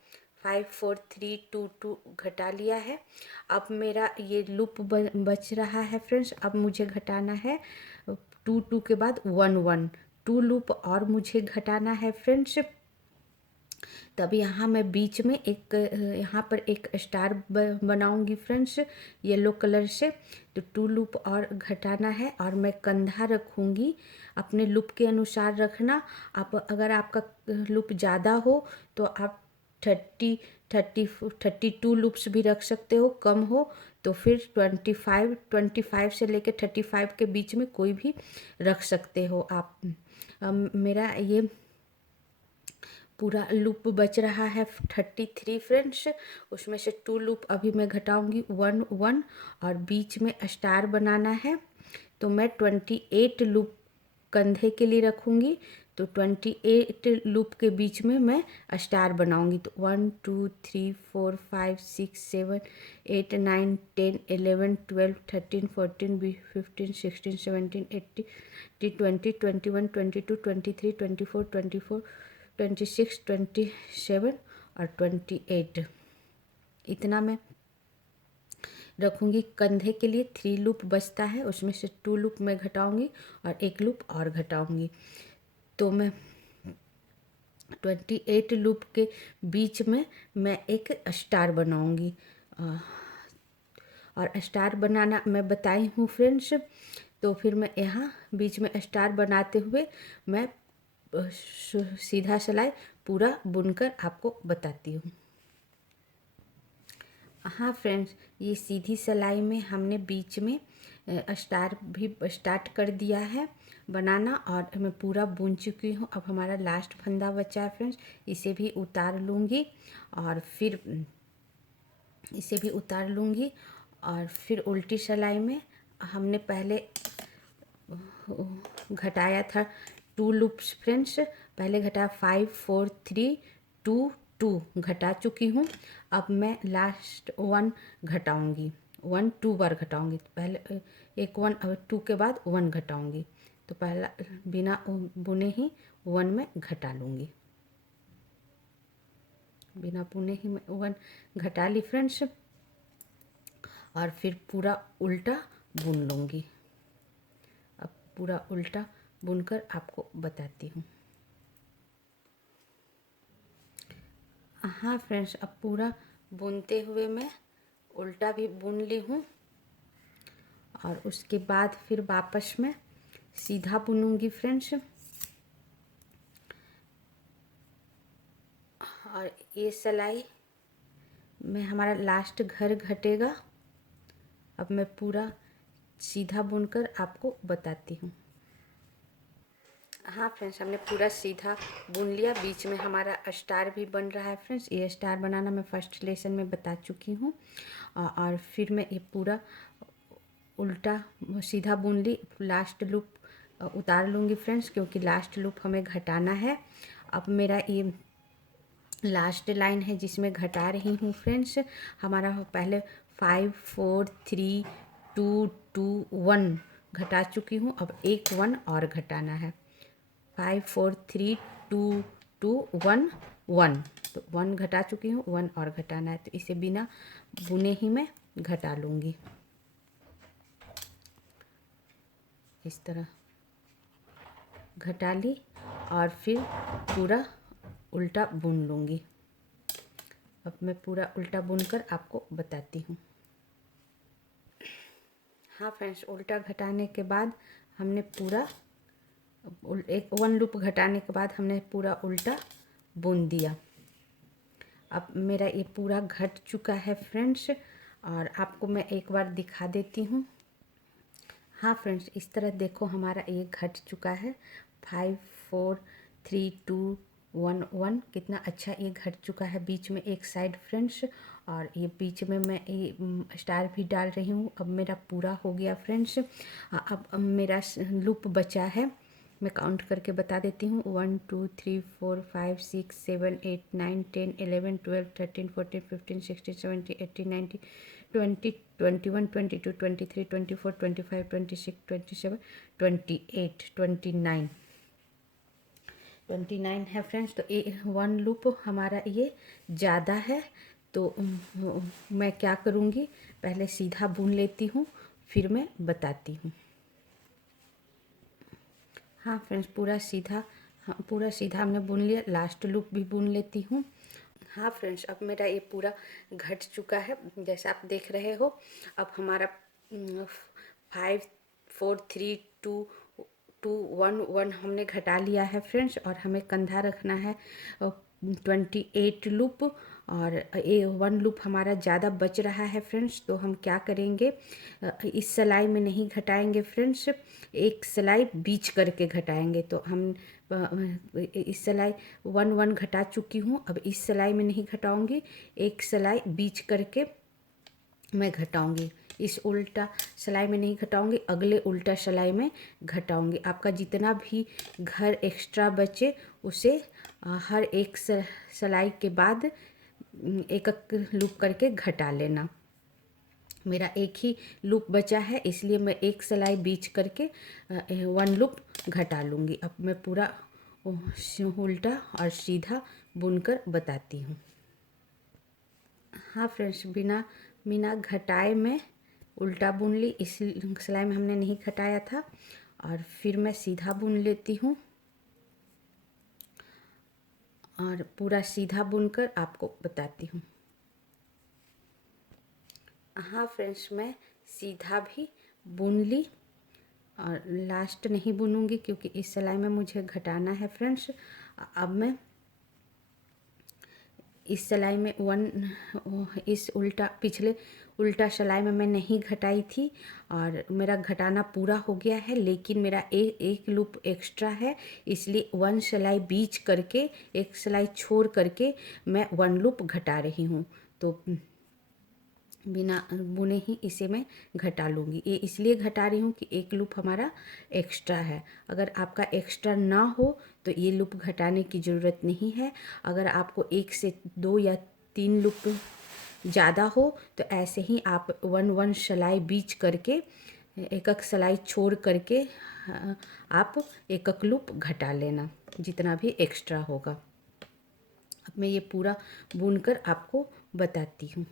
5 4 3 2 2 घटा लिया है। अब मेरा ये लूप बच रहा है फ्रेंड्स। अब मुझे घटाना है 2 2 के बाद 1 1, 2 लूप और मुझे घटाना है फ्रेंड्स। तब यहाँ मैं बीच में एक यहाँ पर एक स्टार बनाऊंगी फ्रेंड्स येलो कलर से। तो 2 लूप और घटाना है और मैं कंधा रखूँगी, अपने लूप के अनुसार रखना। आप अगर आपका लूप ज़्यादा हो तो आप 32 लूप्स भी रख सकते हो, कम हो तो फिर 25 से लेकर 35 के बीच में कोई भी रख सकते हो आप। मेरा ये पूरा लूप बच रहा है 33 फ्रेंड्स, उसमें से 2 लूप अभी मैं घटाऊंगी 1 1 और बीच में स्टार बनाना है। तो मैं 28 लूप कंधे के लिए रखूंगी, तो 28 लूप के बीच में मैं स्टार बनाऊंगी। तो 1 2 3 4 5 6 7 8 9 10 11 12 13 14 15 16 17 18 20 21 22 23 24 24 26 27 और 28, इतना मैं रखूँगी। कंधे के लिए 3 लूप बचता है, उसमें से 2 लूप मैं घटाऊँगी और 1 लूप और घटाऊँगी। तो मैं 28 लूप के बीच में मैं एक स्टार बनाऊँगी। और स्टार बनाना मैं बताई हूँ फ्रेंड्स। तो फिर मैं यहाँ बीच में स्टार बनाते हुए मैं सीधा सिलाई पूरा बुनकर आपको बताती हूँ। हाँ फ्रेंड्स, ये सीधी सिलाई में हमने बीच में स्टार भी स्टार्ट कर दिया है बनाना और मैं पूरा बुन चुकी हूँ। अब हमारा लास्ट फंदा बचा है फ्रेंड्स, इसे भी उतार लूँगी और फिर इसे भी उतार लूँगी। और फिर उल्टी सिलाई में हमने पहले घटाया था 2 लूप्स फ्रेंड्स, पहले घटाया 5 4 3 2 2 घटा चुकी हूँ। अब मैं लास्ट 1 घटाऊँगी, 1 2 बार घटाऊँगी। पहले एक 1 और 2 के बाद 1 घटाऊँगी। तो पहला बिना बुने ही 1 में घटा लूँगी, बिना बुने ही मैं 1 घटा ली फ्रेंड्स। और फिर पूरा उल्टा बुन लूँगी। अब पूरा उल्टा बुनकर आपको बताती हूँ। हाँ फ्रेंड्स, अब पूरा बुनते हुए मैं उल्टा भी बुन ली हूँ और उसके बाद फिर वापस में सीधा बुनूंगी फ्रेंड्स। और ये सिलाई में हमारा लास्ट घर घटेगा। अब मैं पूरा सीधा बुनकर आपको बताती हूँ। हाँ फ्रेंड्स, हमने पूरा सीधा बुन लिया, बीच में हमारा स्टार भी बन रहा है फ्रेंड्स। ये स्टार बनाना मैं फर्स्ट लेसन में बता चुकी हूँ। और फिर मैं ये पूरा उल्टा सीधा बुन ली, लास्ट लूप उतार लूँगी फ्रेंड्स, क्योंकि लास्ट लूप हमें घटाना है। अब मेरा ये लास्ट लाइन है जिसमें घटा रही हूँ फ्रेंड्स। हमारा पहले 5 4 3 2 2 1 घटा चुकी हूँ। अब एक 1 और घटाना है, 5 4 3 2 1 1, तो 1 घटा चुकी हूँ, 1 और घटाना है, तो इसे बिना बुने ही मैं घटा लूँगी। इस तरह घटा ली और फिर पूरा उल्टा बुन लूँगी। अब मैं पूरा उल्टा बुनकर आपको बताती हूँ। हाँ फ्रेंड्स, उल्टा घटाने के बाद हमने पूरा एक 1 लूप घटाने के बाद हमने पूरा उल्टा बुन दिया। अब मेरा ये पूरा घट चुका है फ्रेंड्स, और आपको मैं एक बार दिखा देती हूँ। हाँ फ्रेंड्स, इस तरह देखो हमारा ये घट चुका है। 5 4 3 2 1 1, कितना अच्छा ये घट चुका है। बीच में एक साइड फ्रेंड्स, और ये बीच में मैं ये स्टार भी डाल रही हूँ। अब मेरा पूरा हो गया फ्रेंड्स। अब मेरा लूप बचा है, मैं काउंट करके बता देती हूँ। 1 2 3 4 5 6 7 8 9 10 11 12 13 14 15 16 17 18 19 20 21 22 23 24 25 26 27 28 29 29 है फ्रेंड्स। तो ये 1 लूप हमारा ये ज़्यादा है, तो मैं क्या करूँगी, पहले सीधा बुन लेती हूँ, फिर मैं बताती हूँ। हाँ फ्रेंड्स, पूरा सीधा हमने बुन लिया। लास्ट लूप भी बुन लेती हूँ। हाँ फ्रेंड्स, अब मेरा ये पूरा घट चुका है, जैसा आप देख रहे हो। अब हमारा 5 4 3 2 2 1 1 हमने घटा लिया है फ्रेंड्स, और हमें कंधा रखना है 28 लूप, और ये 1 लूप हमारा ज़्यादा बच रहा है फ्रेंड्स। तो हम क्या करेंगे, इस सिलाई में नहीं घटाएंगे फ्रेंड्स, एक सिलाई बीच करके घटाएंगे। तो हम इस सिलाई 1 1 घटा चुकी हूँ, अब इस सिलाई में नहीं घटाऊंगी, एक सिलाई बीच करके मैं घटाऊंगी। इस उल्टा सिलाई में नहीं घटाऊंगी, अगले उल्टा सिलाई में घटाऊंगी। आपका जितना भी घर एक्स्ट्रा बचे उसे हर एक सिलाई के बाद एक एक लूप करके घटा लेना। मेरा एक ही लूप बचा है, इसलिए मैं एक सिलाई बीच करके 1 लूप घटा लूँगी। अब मैं पूरा उल्टा और सीधा बुनकर बताती हूँ। हाँ फ्रेंड्स, बिना बिना घटाए मैं उल्टा बुन ली। इस सिलाई में हमने नहीं घटाया था, और फिर मैं सीधा बुन लेती हूँ, और पूरा सीधा बुनकर आपको बताती हूँ। हाँ फ्रेंड्स, मैं सीधा भी बुन ली, और लास्ट नहीं बुनूंगी क्योंकि इस सिलाई में मुझे घटाना है फ्रेंड्स। अब मैं इस सिलाई में इस पिछले उल्टा सिलाई में मैं नहीं घटाई थी, और मेरा घटाना पूरा हो गया है, लेकिन मेरा एक लूप एक्स्ट्रा है, इसलिए 1 सिलाई बीच करके एक सिलाई छोड़ करके मैं 1 लूप घटा रही हूँ। तो बिना बुने ही इसे मैं घटा लूँगी। ये इसलिए घटा रही हूँ कि एक लूप हमारा एक्स्ट्रा है। अगर आपका एक्स्ट्रा ना हो तो ये लूप घटाने की ज़रूरत नहीं है। अगर आपको 1 से 2 या 3 लूप ज़्यादा हो तो ऐसे ही आप 1 1 सिलाई बीच करके एक एक सिलाई छोड़ करके आप एक एक लूप घटा लेना, जितना भी एक्स्ट्रा होगा। अब मैं ये पूरा बुनकर आपको बताती हूँ।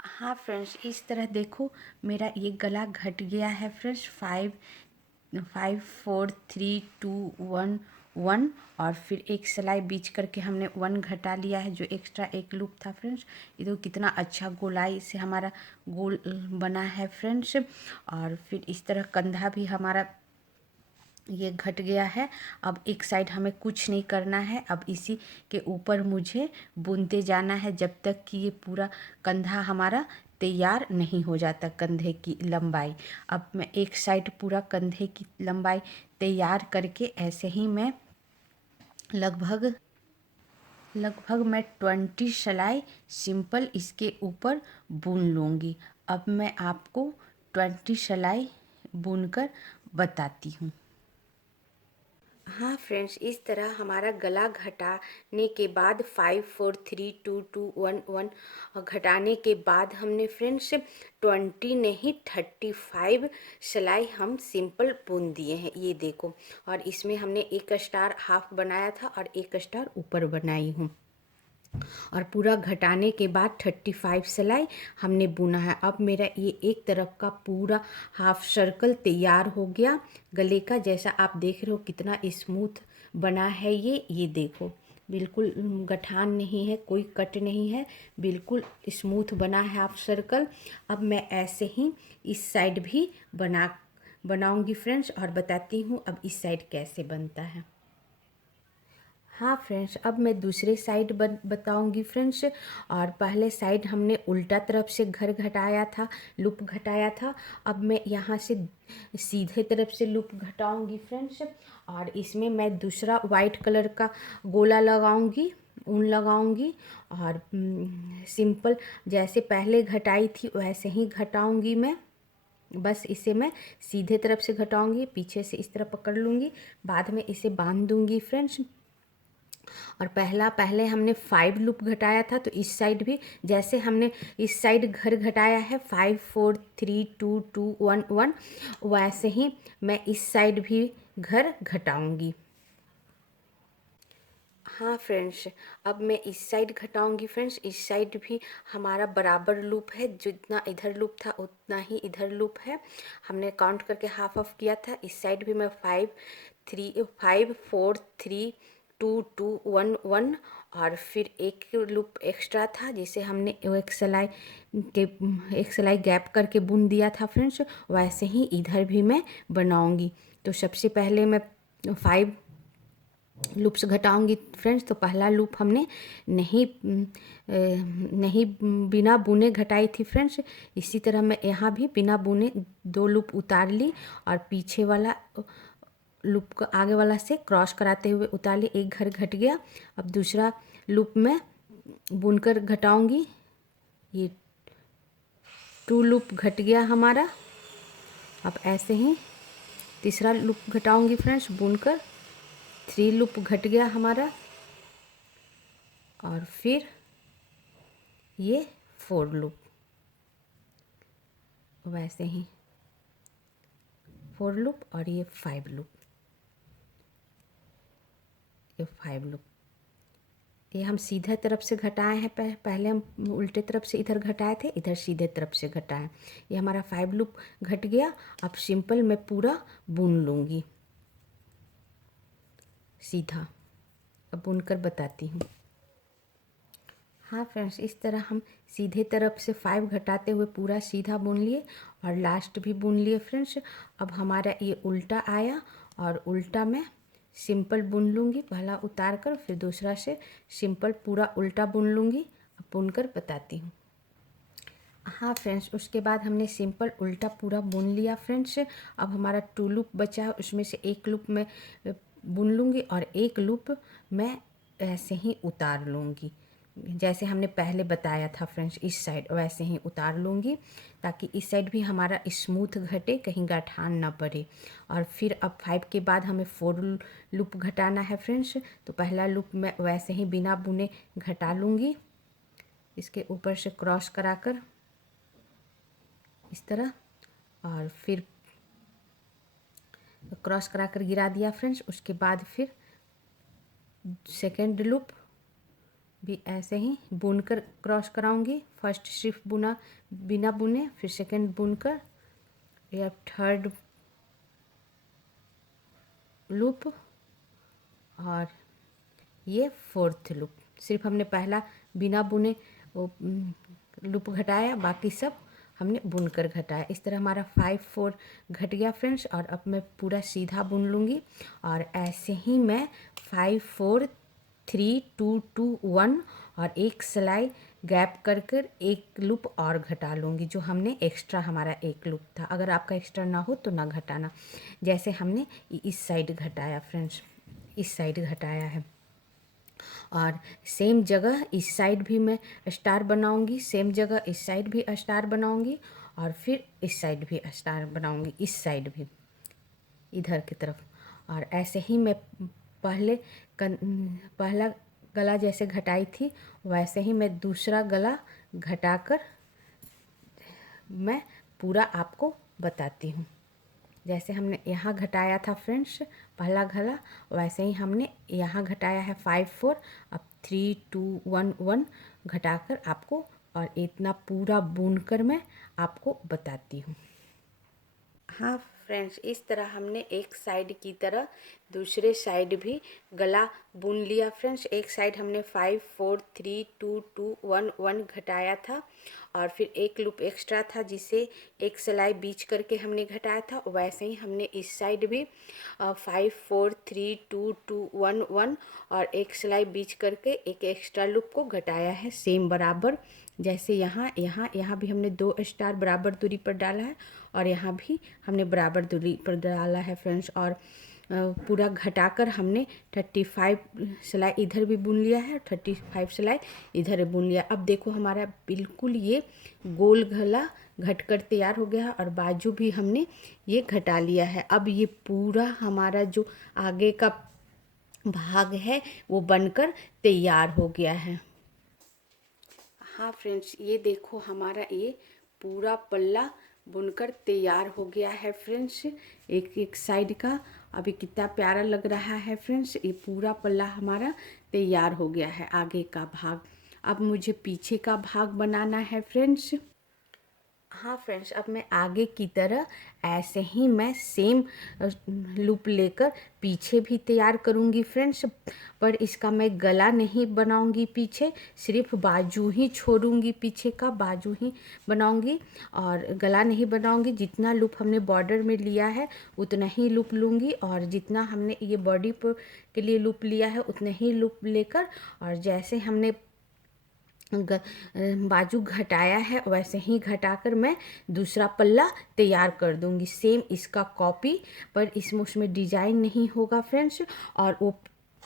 हाँ फ्रेंड्स, इस तरह देखो मेरा ये गला घट गया है फ्रेंड्स। 5 4 3 2 1 1, और फिर एक सिलाई बीच करके हमने 1 घटा लिया है, जो एक्स्ट्रा एक लूप था फ्रेंड्स। ये तो कितना अच्छा गोलाई से हमारा गोल बना है फ्रेंड्स। और फिर इस तरह कंधा भी हमारा ये घट गया है। अब एक साइड हमें कुछ नहीं करना है, अब इसी के ऊपर मुझे बुनते जाना है जब तक कि ये पूरा कंधा हमारा तैयार नहीं हो जाता, कंधे की लंबाई। अब मैं एक साइड पूरा कंधे की लंबाई तैयार करके ऐसे ही मैं लगभग मैं 20 सिलाई सिंपल इसके ऊपर बुन लूँगी। अब मैं आपको 20 सिलाई बुनकर बताती हूँ। हाँ फ्रेंड्स, इस तरह हमारा गला घटाने के बाद 5 4 3 2 2 1 1 घटाने के बाद हमने फ्रेंड्स 20 नहीं 35 सिलाई हम सिंपल बुन दिए हैं, ये देखो। और इसमें हमने एक स्टार हाफ बनाया था और एक स्टार ऊपर बनाई हूँ। और पूरा घटाने के बाद 35 सिलाई हमने बुना है। अब मेरा ये एक तरफ का पूरा हाफ सर्कल तैयार हो गया गले का। जैसा आप देख रहे हो कितना स्मूथ बना है ये देखो, बिल्कुल गठान नहीं है, कोई कट नहीं है, बिल्कुल स्मूथ बना है हाफ सर्कल। अब मैं ऐसे ही इस साइड भी बनाऊंगी फ्रेंड्स, और बताती हूँ अब इस साइड कैसे बनता है। हाँ फ्रेंड्स, अब मैं दूसरे साइड बताऊंगी फ्रेंड्स। और पहले साइड हमने उल्टा तरफ से घर घटाया था, लूप घटाया था। अब मैं यहाँ से सीधे तरफ से लूप घटाऊंगी फ्रेंड्स। और इसमें मैं दूसरा वाइट कलर का गोला लगाऊंगी, ऊन लगाऊंगी। और सिंपल जैसे पहले घटाई थी वैसे ही घटाऊंगी मैं। बस इसे मैं सीधे तरफ से घटाऊंगी, पीछे से इस तरह पकड़ लूँगी, बाद में इसे बांध दूंगी फ्रेंड्स। और पहले हमने 5 लूप घटाया था, तो इस साइड भी जैसे हमने इस साइड घर घटाया है 5 4 3 2 2 1 1, वैसे ही मैं इस साइड भी घर घटाऊंगी। हाँ फ्रेंड्स, अब मैं इस साइड घटाऊंगी फ्रेंड्स। इस साइड भी हमारा बराबर लूप है, जितना इधर लूप था उतना ही इधर लूप है। हमने काउंट करके हाफ ऑफ किया था। इस साइड भी मैं 5 4 3 2 2 1 1, और फिर एक लूप एक्स्ट्रा था जिसे हमने एक सिलाई गैप करके बुन दिया था फ्रेंड्स। वैसे ही इधर भी मैं बनाऊंगी। तो सबसे पहले मैं 5 लूप्स घटाऊंगी फ्रेंड्स। तो पहला लूप हमने नहीं बिना बुने घटाई थी फ्रेंड्स। इसी तरह मैं यहाँ भी बिना बुने 2 लूप उतार ली, और पीछे वाला लूप को आगे वाला से क्रॉस कराते हुए उतार ली, एक घर घट गया। अब दूसरा लूप में बुनकर घटाऊंगी, ये 2 लूप घट गया हमारा। अब ऐसे ही तीसरा लूप घटाऊंगी फ्रेंड्स बुनकर, 3 लूप घट गया हमारा। और फिर ये 4 लूप, वैसे ही 4 लूप, और ये 5 लूप, ये 5 लूप। ये हम सीधा तरफ से घटाए हैं, पहले हम उल्टे तरफ से इधर घटाए थे, इधर सीधे तरफ से घटाए। ये हमारा 5 लूप घट गया। अब सिंपल मैं पूरा बुन लूँगी सीधा। अब बुनकर बताती हूँ। हाँ फ्रेंड्स, इस तरह हम सीधे तरफ से 5 घटाते हुए पूरा सीधा बुन लिए, और लास्ट भी बुन लिए फ्रेंड्स। अब हमारा ये उल्टा आया, और उल्टा मैं सिंपल बुन लूँगी, पहला उतार कर फिर दूसरा से सिंपल पूरा उल्टा बुन लूँगी। अब बुनकर बताती हूँ। हाँ फ्रेंड्स, उसके बाद हमने सिंपल उल्टा पूरा बुन लिया फ्रेंड्स। अब हमारा 2 लूप बचा है, उसमें से एक लूप मैं बुन लूँगी और एक लूप मैं ऐसे ही उतार लूँगी, जैसे हमने पहले बताया था फ्रेंड्स। इस साइड वैसे ही उतार लूँगी, ताकि इस साइड भी हमारा स्मूथ घटे, कहीं गाठान ना पड़े। और फिर अब 5 के बाद हमें 4 लूप घटाना है फ्रेंड्स। तो पहला लूप मैं वैसे ही बिना बुने घटा लूँगी, इसके ऊपर से क्रॉस कराकर इस तरह, और फिर क्रॉस कराकर गिरा दिया फ्रेंड्स। उसके बाद फिर सेकेंड लूप भी ऐसे ही बुनकर क्रॉस कराऊंगी। फर्स्ट सिर्फ बुना बिना बुने, फिर सेकेंड बुनकर, या थर्ड लूप, और ये 4th लूप। सिर्फ हमने पहला बिना बुने लूप घटाया, बाकी सब हमने बुनकर घटाया। इस तरह हमारा 5 4 घट गया फ्रेंड्स। और अब मैं पूरा सीधा बुन लूँगी, और ऐसे ही मैं 5 4 3 2 2 1, और एक सिलाई गैप कर कर एक लूप और घटा लूँगी, जो हमने एक्स्ट्रा हमारा एक लूप था। अगर आपका एक्स्ट्रा ना हो तो ना घटाना, जैसे हमने इस साइड घटाया फ्रेंड्स, इस साइड घटाया है। और सेम जगह इस साइड भी मैं स्टार बनाऊंगी, सेम जगह इस साइड भी स्टार बनाऊंगी, और फिर इस साइड भी स्टार बनाऊंगी, इस साइड भी इधर की तरफ। और ऐसे ही मैं पहले पहला गला जैसे घटाई थी वैसे ही मैं दूसरा गला घटाकर मैं पूरा आपको बताती हूँ। जैसे हमने यहाँ घटाया था फ्रेंड्स पहला गला, वैसे ही हमने यहाँ घटाया है 5 4। अब 3 2 1 1 घटाकर आपको और इतना पूरा बुनकर मैं आपको बताती हूँ। हाँ फ्रेंड्स, इस तरह हमने एक साइड की तरह दूसरे साइड भी गला बुन लिया फ्रेंड्स। एक साइड हमने 5 4 3 2 2 1 1 घटाया था और फिर एक लूप एक्स्ट्रा था जिसे एक सिलाई बीच करके हमने घटाया था। वैसे ही हमने इस साइड भी 5 4 3 2 2 1 1 और एक सिलाई बीच करके एक एक्स्ट्रा लूप को घटाया है सेम बराबर। जैसे यहाँ यहाँ यहाँ भी हमने 2 स्टार बराबर दूरी पर डाला है और यहाँ भी हमने बराबर दूरी पर डाला है फ्रेंड्स। और पूरा घटाकर हमने 35 सिलाई इधर भी बुन लिया है, 35 सिलाई इधर बुन लिया। अब देखो हमारा बिल्कुल ये गोल गला घटकर तैयार हो गया है और बाजू भी हमने ये घटा लिया है। अब ये पूरा हमारा जो आगे का भाग है वो बनकर तैयार हो गया है। हाँ फ्रेंड्स, ये देखो हमारा ये पूरा पल्ला बुनकर तैयार हो गया है फ्रेंड्स। एक एक साइड का अभी कितना प्यारा लग रहा है फ्रेंड्स। ये पूरा पल्ला हमारा तैयार हो गया है आगे का भाग। अब मुझे पीछे का भाग बनाना है फ्रेंड्स। हाँ फ्रेंड्स, अब मैं आगे की तरह ऐसे ही मैं सेम लूप लेकर पीछे भी तैयार करूँगी फ्रेंड्स। पर इसका मैं गला नहीं बनाऊँगी, पीछे सिर्फ बाजू ही छोड़ूंगी, पीछे का बाजू ही बनाऊँगी और गला नहीं बनाऊँगी। जितना लूप हमने बॉर्डर में लिया है उतना ही लूप लूँगी और जितना हमने ये बॉडी पर के लिए लूप लिया है उतना ही लूप लेकर और जैसे हमने बाजू घटाया है वैसे ही घटाकर मैं दूसरा पल्ला तैयार कर दूंगी सेम इसका कॉपी। पर इसमें उसमें डिजाइन नहीं होगा फ्रेंड्स और वो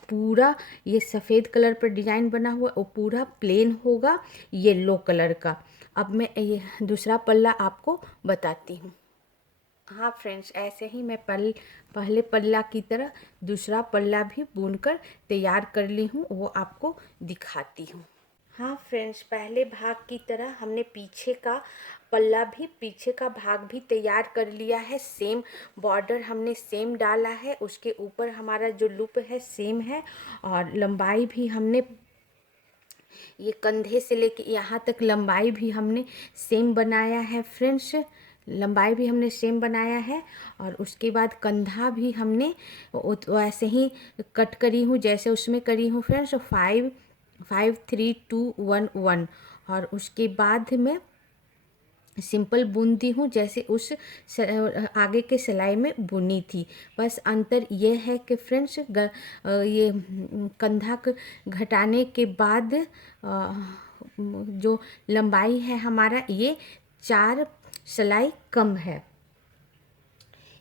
पूरा ये सफ़ेद कलर पर डिजाइन बना हुआ वो पूरा प्लेन होगा येलो कलर का। अब मैं ये दूसरा पल्ला आपको बताती हूँ। हाँ फ्रेंड्स, ऐसे ही मैं पहले पल्ला की तरह दूसरा पल्ला भी बुनकर तैयार कर ली हूँ, वो आपको दिखाती हूँ। हाँ फ्रेंड्स, पहले भाग की तरह हमने पीछे का भाग भी तैयार कर लिया है। सेम बॉर्डर हमने सेम डाला है, उसके ऊपर हमारा जो लूप है सेम है और लंबाई भी हमने ये कंधे से लेके यहाँ तक लंबाई भी हमने सेम बनाया है फ्रेंड्स। लंबाई भी हमने सेम बनाया है और उसके बाद कंधा भी हमने वैसे ही कट करी हूँ जैसे उसमें करी हूँ फ्रेंड्स। 5 5 3 2 1 1 और उसके बाद में सिंपल बुनती हूँ जैसे उस आगे के सिलाई में बुनी थी। बस अंतर ये है कि फ्रेंड्स ये कंधा घटाने के बाद जो लंबाई है हमारा ये 4 सिलाई कम है।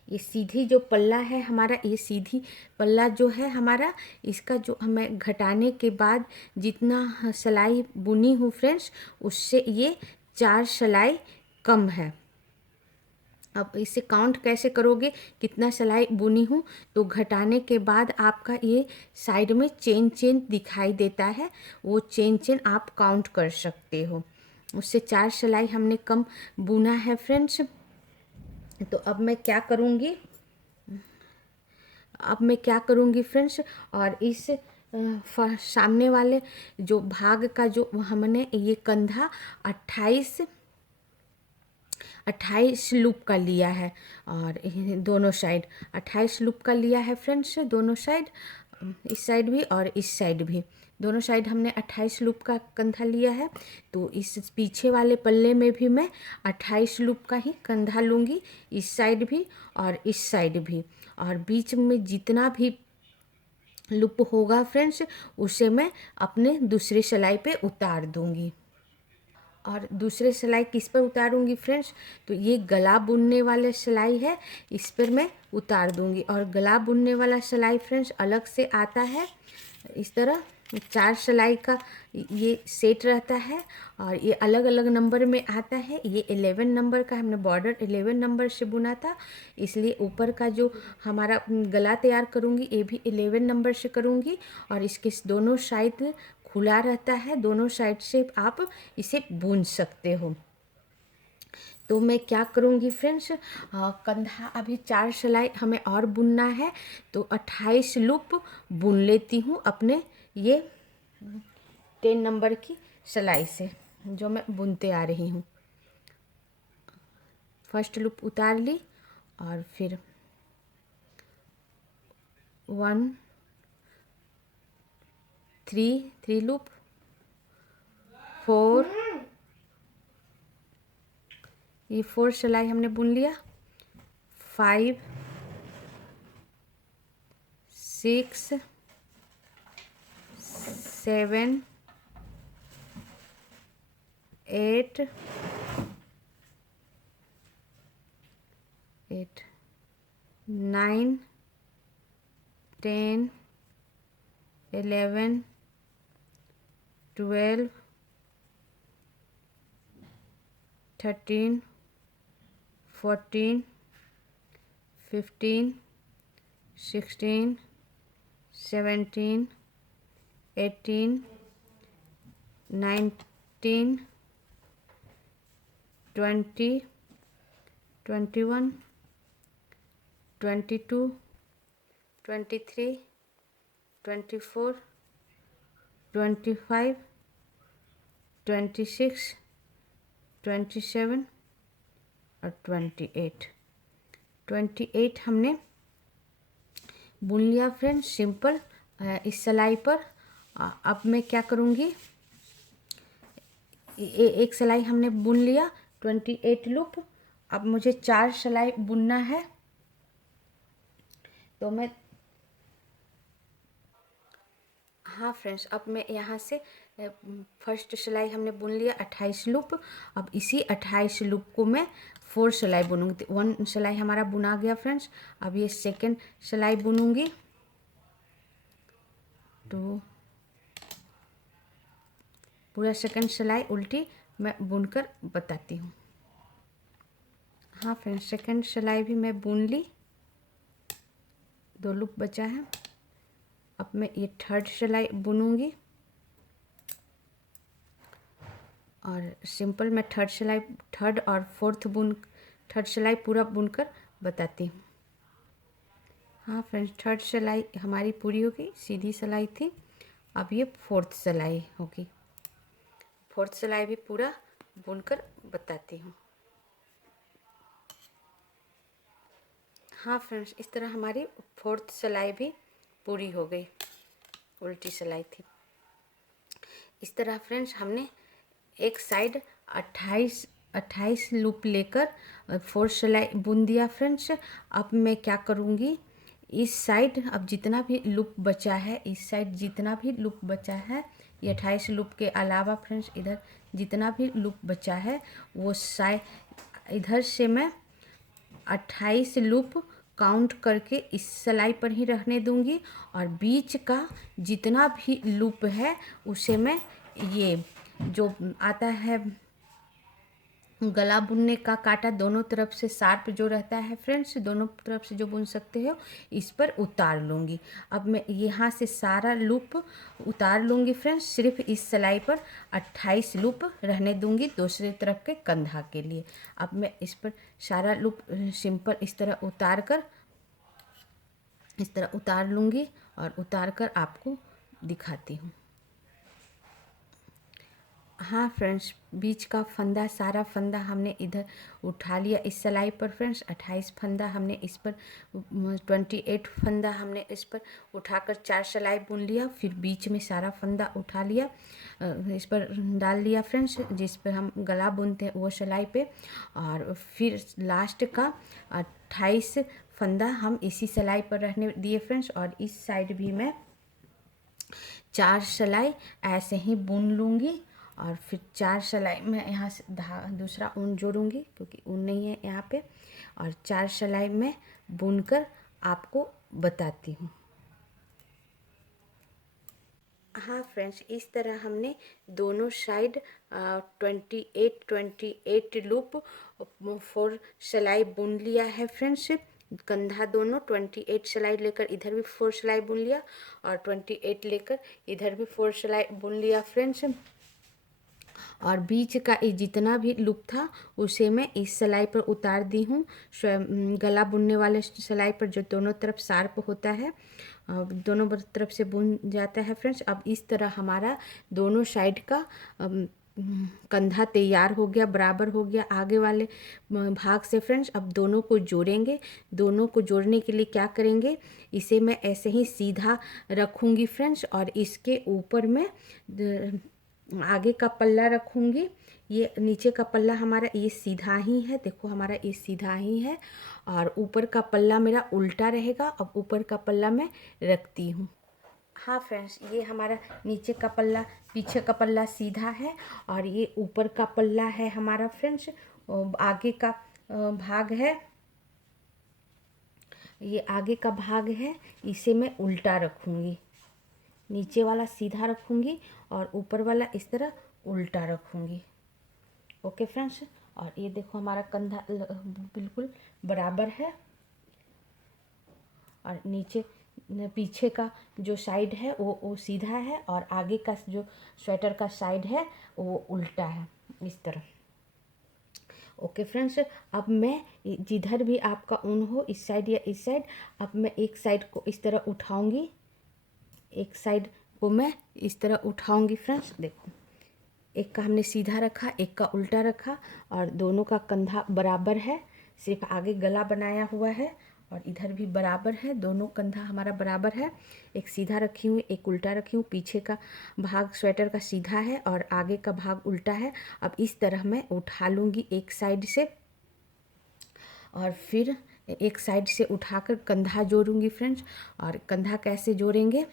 ये सीधी जो पल्ला है हमारा, ये सीधी पल्ला जो है हमारा, इसका जो हमें घटाने के बाद जितना सिलाई बुनी हूँ फ्रेंड्स उससे ये 4 सिलाई कम है। अब इसे काउंट कैसे करोगे कितना सिलाई बुनी हूँ, तो घटाने के बाद आपका ये साइड में चेन दिखाई देता है, वो चेन आप काउंट कर सकते हो। उससे 4 सिलाई हमने कम बुना है फ्रेंड्स। तो अब मैं क्या करूँगी फ्रेंड्स, और इस सामने वाले जो भाग का जो हमने ये कंधा 28 लूप का लिया है और दोनों साइड 28 लूप का लिया है फ्रेंड्स। दोनों साइड, इस साइड भी और इस साइड भी, दोनों साइड हमने 28 लूप का कंधा लिया है। तो इस पीछे वाले पल्ले में भी मैं 28 लूप का ही कंधा लूँगी, इस साइड भी और इस साइड भी। और बीच में जितना भी लूप होगा फ्रेंड्स उसे मैं अपने दूसरी सिलाई पे उतार दूँगी। और दूसरे सिलाई किस पर उतारूंगी फ्रेंड्स, तो ये गला बुनने वाला सिलाई है, इस पर मैं उतार दूंगी। और गला बुनने वाला सिलाई फ्रेंड्स अलग से आता है, इस तरह 4 सिलाई का ये सेट रहता है और ये अलग अलग नंबर में आता है। ये 11 नंबर का, हमने बॉर्डर 11 नंबर से बुना था, इसलिए ऊपर का जो हमारा गला तैयार करूँगी ये भी 11 नंबर से करूँगी। और इसके दोनों साइड खुला रहता है, दोनों साइड से आप इसे बुन सकते हो। तो मैं क्या करूँगी फ्रेंड्स, कंधा अभी 4 सिलाई हमें और बुनना है, तो 28 लूप बुन लेती हूँ अपने ये 10 नंबर की सिलाई से जो मैं बुनते आ रही हूँ। फर्स्ट लूप उतार ली और फिर 1 3 लूप, 4, ये 4 सिलाई हमने बुन लिया, 5 6 7 8 9 10 11 12 13 14 15 16 17 18 19 20 21 22 23 24 25 26 27 और 28 हमने बुन लिया फ्रेंड्स सिंपल इस सिलाई पर। अब मैं क्या करूँगी, एक सिलाई हमने बुन लिया 28 लूप, अब मुझे 4 सिलाई बुनना है। तो मैं हाँ फ्रेंड्स, अब मैं यहाँ से फर्स्ट सिलाई हमने बुन लिया 28 लूप, अब इसी 28 लूप को मैं 4 सिलाई बुनूंगी। 1 सिलाई हमारा बुना गया फ्रेंड्स, अब ये सेकंड सिलाई बुनूंगी, तो पूरा सेकंड सिलाई उल्टी मैं बुनकर बताती हूँ। हाँ फ्रेंड्स, सेकंड सिलाई भी मैं बुन ली, 2 लूप बचा है। अब मैं ये थर्ड सिलाई बुनूंगी और सिंपल मैं थर्ड और फोर्थ थर्ड सिलाई पूरा बुनकर बताती हूँ। हाँ फ्रेंड्स, थर्ड सिलाई हमारी पूरी हो गई, सीधी सिलाई थी। अब ये फोर्थ सिलाई होगी, फोर्थ सिलाई भी पूरा बुनकर बताती हूँ। हाँ फ्रेंड्स, इस तरह हमारी फोर्थ सिलाई भी पूरी हो गई, उल्टी सिलाई थी। इस तरह फ्रेंड्स हमने एक साइड 28 लूप लेकर 4 सिलाई बुन दिया फ्रेंड्स। अब मैं क्या करूँगी, इस साइड अब जितना भी लूप बचा है, इस साइड जितना भी लूप बचा है, ये 28 लूप के अलावा फ्रेंड्स इधर जितना भी लूप बचा है वो साइड इधर से मैं 28 लूप काउंट करके इस सिलाई पर ही रहने दूंगी और बीच का जितना भी लूप है उसे मैं ये जो आता है गला बुनने का कांटा, दोनों तरफ से शार्प जो रहता है फ्रेंड्स, दोनों तरफ से जो बुन सकते हो, इस पर उतार लूँगी। अब मैं यहाँ से सारा लूप उतार लूँगी फ्रेंड्स, सिर्फ इस सिलाई पर 28 लूप रहने दूँगी दूसरी तरफ के कंधा के लिए। अब मैं इस पर सारा लूप सिंपल इस तरह उतार लूँगी और उतार कर आपको दिखाती हूँ। हाँ फ्रेंड्स, बीच का फंदा, सारा फंदा हमने इधर उठा लिया इस सिलाई पर फ्रेंड्स। 28 फंदा हमने इस पर, 28 फंदा हमने इस पर उठाकर 4 सिलाई बुन लिया। फिर बीच में सारा फंदा उठा लिया, इस पर डाल लिया फ्रेंड्स, जिस पर हम गला बुनते हैं वो सिलाई पे। और फिर लास्ट का 28 फंदा हम इसी सिलाई पर रहने दिए फ्रेंड्स। और इस साइड भी मैं 4 सिलाई ऐसे ही बुन लूँगी और फिर 4 सिलाई मैं यहाँ से दूसरा ऊन जोड़ूंगी क्योंकि ऊन नहीं है यहाँ पे, और 4 सिलाई मैं बुनकर आपको बताती हूँ। हाँ फ्रेंड्स, इस तरह हमने दोनों साइड 28 लूप 4 सिलाई बुन लिया है फ्रेंड्स। कंधा दोनों 28 सिलाई लेकर इधर भी 4 सिलाई बुन लिया और 28 लेकर इधर भी 4 सिलाई बुन लिया फ्रेंड्स। और बीच का ये जितना भी लूप था उसे मैं इस सिलाई पर उतार दी हूँ, गला बुनने वाले सिलाई पर जो दोनों तरफ शार्प होता है, दोनों तरफ से बुन जाता है फ्रेंड्स। अब इस तरह हमारा दोनों साइड का कंधा तैयार हो गया, बराबर हो गया आगे वाले भाग से फ्रेंड्स। अब दोनों को जोड़ेंगे। दोनों को जोड़ने के लिए क्या करेंगे, इसे मैं ऐसे ही सीधा रखूँगी फ्रेंड्स, और इसके ऊपर मैं आगे का पल्ला रखूँगी। ये नीचे का पल्ला हमारा ये सीधा ही है, देखो हमारा ये सीधा ही है, और ऊपर का पल्ला मेरा उल्टा रहेगा। अब ऊपर का पल्ला मैं रखती हूँ। हाँ फ्रेंड्स, ये हमारा नीचे का पल्ला, पीछे का पल्ला सीधा है, और ये ऊपर का पल्ला है हमारा फ्रेंड्स, आगे का भाग है, ये आगे का भाग है, इसे मैं उल्टा रखूँगी। नीचे वाला सीधा रखूँगी और ऊपर वाला इस तरह उल्टा रखूँगी। ओके फ्रेंड्स, और ये देखो हमारा कंधा बिल्कुल बराबर है, और नीचे पीछे का जो साइड है वो सीधा है, और आगे का जो स्वेटर का साइड है वो उल्टा है, इस तरह। ओके फ्रेंड्स, अब मैं जिधर भी आपका ऊन हो, इस साइड या इस साइड, अब मैं एक साइड को इस तरह उठाऊंगी, एक साइड को मैं इस तरह उठाऊंगी फ्रेंड्स। देखो, एक का हमने सीधा रखा, एक का उल्टा रखा, और दोनों का कंधा बराबर है, सिर्फ आगे गला बनाया हुआ है, और इधर भी बराबर है, दोनों कंधा हमारा बराबर है। एक सीधा रखी हूँ, एक उल्टा रखी हूँ, पीछे का भाग स्वेटर का सीधा है और आगे का भाग उल्टा है। अब इस तरह मैं उठा लूँगी एक साइड से, और फिर एक साइड से उठाकर कंधा जोड़ूंगी फ्रेंड्स। और कंधा कैसे जोड़ेंगे,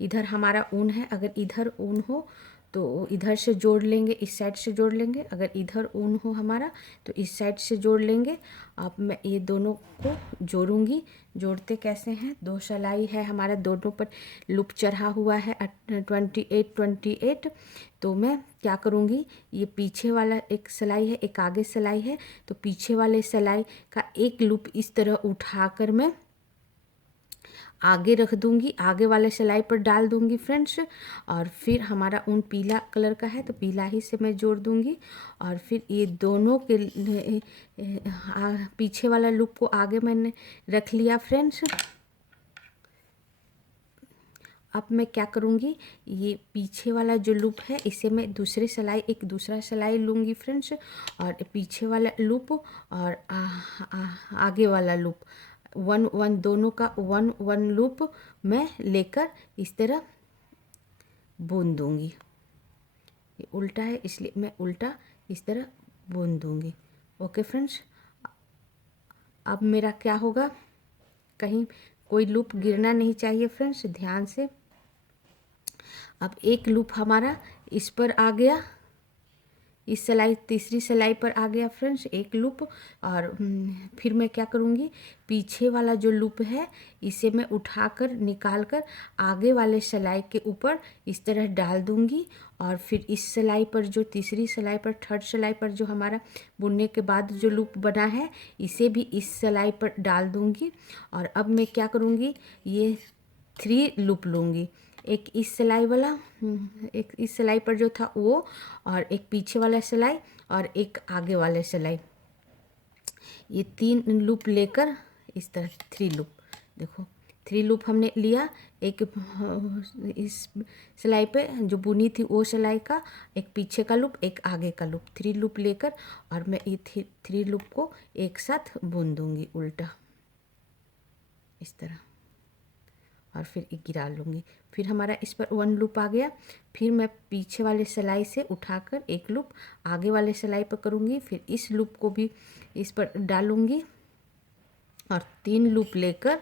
इधर हमारा ऊन है, अगर इधर ऊन हो तो इधर से जोड़ लेंगे, इस साइड से जोड़ लेंगे, अगर इधर ऊन हो हमारा तो इस साइड से जोड़ लेंगे। अब मैं ये दोनों को जोड़ूंगी। जोड़ते कैसे हैं, 2 सिलाई है हमारा, दोनों पर लूप चढ़ा हुआ है 28। तो मैं क्या करूँगी, ये पीछे वाला एक सिलाई है, एक आगे सिलाई है, तो पीछे वाले सिलाई का एक लूप इस तरह उठाकर मैं आगे रख दूंगी, आगे वाले सिलाई पर डाल दूंगी फ्रेंड्स। और फिर हमारा ऊन पीला कलर का है तो पीला ही से मैं जोड़ दूंगी, और फिर ये दोनों के पीछे वाला लूप को आगे मैंने रख लिया फ्रेंड्स। अब मैं क्या करूँगी, ये पीछे वाला जो लूप है इसे मैं दूसरी सिलाई, एक दूसरा सिलाई लूँगी फ्रेंड्स, और पीछे वाला लूप और आगे वाला लूप, 1 दोनों का 1 लूप मैं लेकर इस तरह बुन दूँगी। ये उल्टा है इसलिए मैं उल्टा इस तरह बुन दूँगी। ओके फ्रेंड्स, अब मेरा क्या होगा, कहीं कोई लूप गिरना नहीं चाहिए फ्रेंड्स, ध्यान से। अब एक लूप हमारा इस पर आ गया, इस सिलाई तीसरी सिलाई पर आ गया फ्रेंड्स एक लूप, और फिर मैं क्या करूँगी, पीछे वाला जो लूप है इसे मैं उठाकर निकाल कर आगे वाले सिलाई के ऊपर इस तरह डाल दूँगी, और फिर इस सिलाई पर जो तीसरी सिलाई पर, थर्ड सिलाई पर जो हमारा बुनने के बाद जो लूप बना है इसे भी इस सिलाई पर डाल दूँगी। और अब मैं क्या करूँगी, ये 3 लूप लूँगी, एक इस सिलाई वाला, एक इस सिलाई पर जो था वो, और एक पीछे वाला सिलाई, और एक आगे वाले सिलाई, ये 3 लूप लेकर इस तरह 3 लूप, देखो 3 लूप हमने लिया, एक इस सिलाई पे जो बुनी थी वो सिलाई का, एक पीछे का लूप, एक आगे का लूप, 3 लूप लेकर, और मैं ये 3 लूप को एक साथ बुन दूंगी उल्टा इस तरह, और फिर एक गिरा लूँगी। फिर हमारा इस पर 1 लूप आ गया, फिर मैं पीछे वाले सिलाई से उठाकर एक लूप आगे वाले सिलाई पर करूँगी, फिर इस लूप को भी इस पर डालूँगी, और 3 लूप लेकर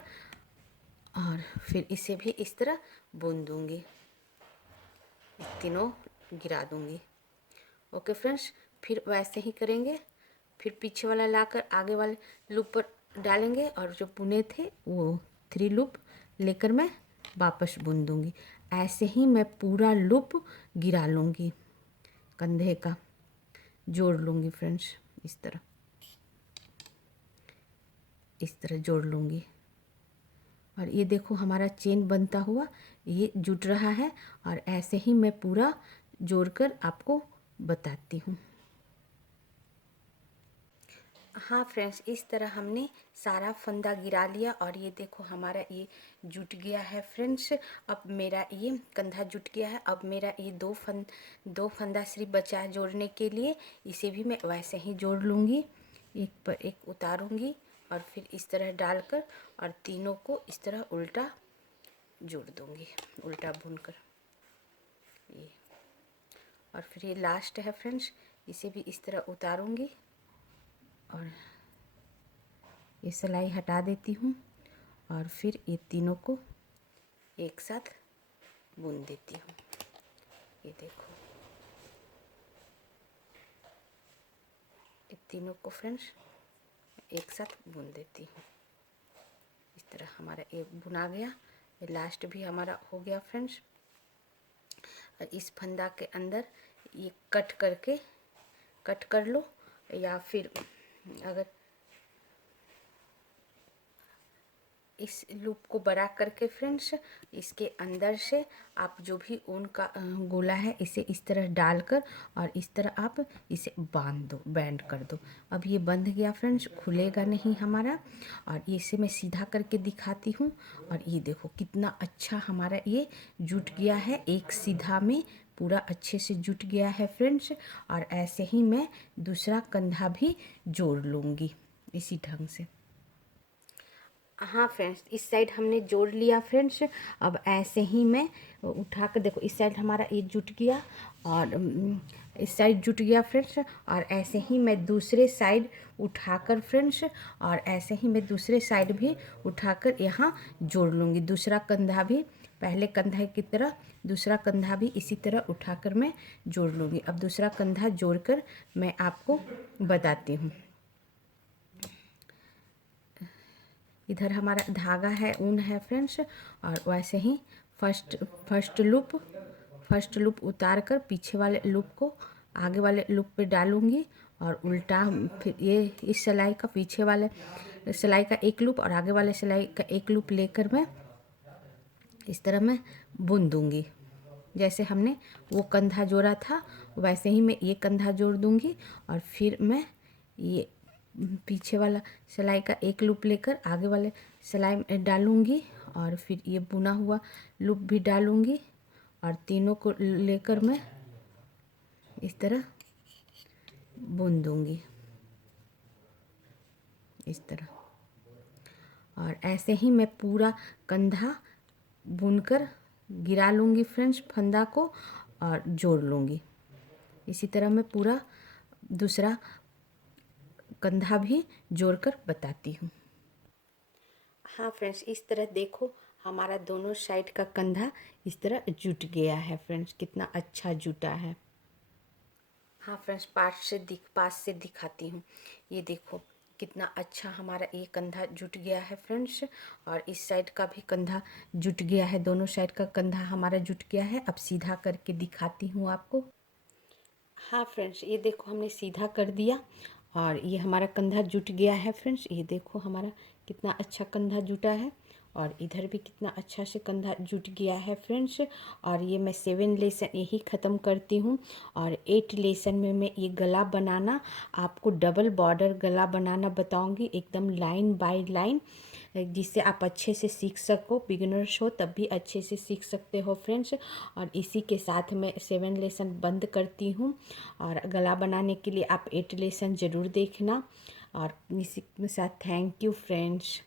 और फिर इसे भी इस तरह बुन दूँगी, तीनों गिरा दूँगी। ओके फ्रेंड्स, फिर वैसे ही करेंगे। फिर पीछे वाला लाकर आगे वाले लूप पर डालेंगे और जो बुने थे वो 3 लूप लेकर मैं वापस बुन दूँगी। ऐसे ही मैं पूरा लूप गिरा लूँगी, कंधे का जोड़ लूँगी फ्रेंड्स। इस तरह जोड़ लूँगी। और ये देखो हमारा चेन बनता हुआ ये जुट रहा है। और ऐसे ही मैं पूरा जोड़कर आपको बताती हूँ। हाँ फ्रेंड्स, इस तरह हमने सारा फंदा गिरा लिया और ये देखो हमारा ये जुट गया है फ्रेंड्स। अब मेरा ये कंधा जुट गया है। अब मेरा ये दो फंदा सिर्फ बचा है जोड़ने के लिए। इसे भी मैं वैसे ही जोड़ लूँगी, एक पर एक उतारूँगी और फिर इस तरह डालकर और तीनों को इस तरह उल्टा जोड़ दूँगी, उल्टा बुनकर ये। और फिर ये लास्ट है फ्रेंड्स, इसे भी इस तरह उतारूँगी और ये सिलाई हटा देती हूँ और फिर ये तीनों को एक साथ बुन देती हूँ। ये देखो ये तीनों को फ्रेंड्स एक साथ बुन देती हूँ। इस तरह हमारा एक बुना गया। ये लास्ट भी हमारा हो गया फ्रेंड्स। और इस फंदा के अंदर ये कट कर लो, या फिर अगर इस लूप को बड़ा करके फ्रेंड्स इसके अंदर से आप जो भी ऊन का गोला है इसे इस तरह डालकर और इस तरह आप इसे बांध दो, बैंड कर दो। अब ये बंध गया फ्रेंड्स, खुलेगा नहीं हमारा। और इसे मैं सीधा करके दिखाती हूँ। और ये देखो कितना अच्छा हमारा ये जुट गया है, एक सीधा में पूरा अच्छे से जुट गया है फ्रेंड्स। और ऐसे ही मैं दूसरा कंधा भी जोड़ लूँगी इसी ढंग से। हाँ फ्रेंड्स, इस साइड हमने जोड़ लिया फ्रेंड्स। अब ऐसे ही मैं उठा कर देखो, इस साइड हमारा ये जुट गया और इस साइड जुट गया फ्रेंड्स। और ऐसे ही मैं दूसरे साइड उठाकर फ्रेंड्स, और ऐसे ही मैं दूसरे साइड भी उठाकर यहाँ जोड़ लूँगी। दूसरा कंधा भी पहले कंधा की तरह दूसरा कंधा भी इसी तरह उठाकर मैं जोड़ लूँगी। अब दूसरा कंधा जोड़कर मैं आपको बताती हूँ। इधर हमारा धागा है, ऊन है फ्रेंड्स। और वैसे ही फर्स्ट लूप उतार कर पीछे वाले लूप को आगे वाले लूप पे डालूंगी और उल्टा फिर ये इस सिलाई का पीछे वाले सिलाई का एक लूप और आगे वाले सिलाई का एक लूप लेकर मैं इस तरह मैं बुन दूंगी। जैसे हमने वो कंधा जोड़ा था वैसे ही मैं ये कंधा जोड़ दूंगी और फिर मैं ये पीछे वाला सिलाई का एक लूप लेकर आगे वाले सिलाई में डालूंगी और फिर ये बुना हुआ लूप भी डालूंगी और तीनों को लेकर मैं इस तरह बुन दूंगी इस तरह। और ऐसे ही मैं पूरा कंधा बुनकर गिरा लूँगी फ्रेंड्स फंदा को और जोड़ लूँगी। इसी तरह मैं पूरा दूसरा कंधा भी जोड़कर बताती हूँ। हाँ फ्रेंड्स, इस तरह देखो हमारा दोनों साइड का कंधा इस तरह जुट गया है फ्रेंड्स, कितना अच्छा जुटा है। हाँ फ्रेंड्स, पास से दिखाती हूँ। ये देखो कितना अच्छा हमारा ये कंधा जुट गया है फ्रेंड्स। और इस साइड का भी कंधा जुट गया है, दोनों साइड का कंधा हमारा जुट गया है। अब सीधा करके दिखाती हूँ आपको। हाँ फ्रेंड्स, ये देखो हमने सीधा कर दिया और ये हमारा कंधा जुट गया है फ्रेंड्स। ये देखो हमारा कितना अच्छा कंधा जुटा है और इधर भी कितना अच्छा से कंधा जुट गया है फ्रेंड्स। और ये मैं 7 लेसन यही ख़त्म करती हूँ। और 8 लेसन में मैं ये गला बनाना आपको डबल बॉर्डर गला बनाना बताऊँगी, एकदम लाइन बाय लाइन, जिससे आप अच्छे से सीख सको। बिगिनर्स हो तब भी अच्छे से सीख सकते हो फ्रेंड्स। और इसी के साथ मैं 7 लेसन बंद करती हूँ। और गला बनाने के लिए आप 8 लेसन ज़रूर देखना। और इसी के साथ थैंक यू फ्रेंड्स।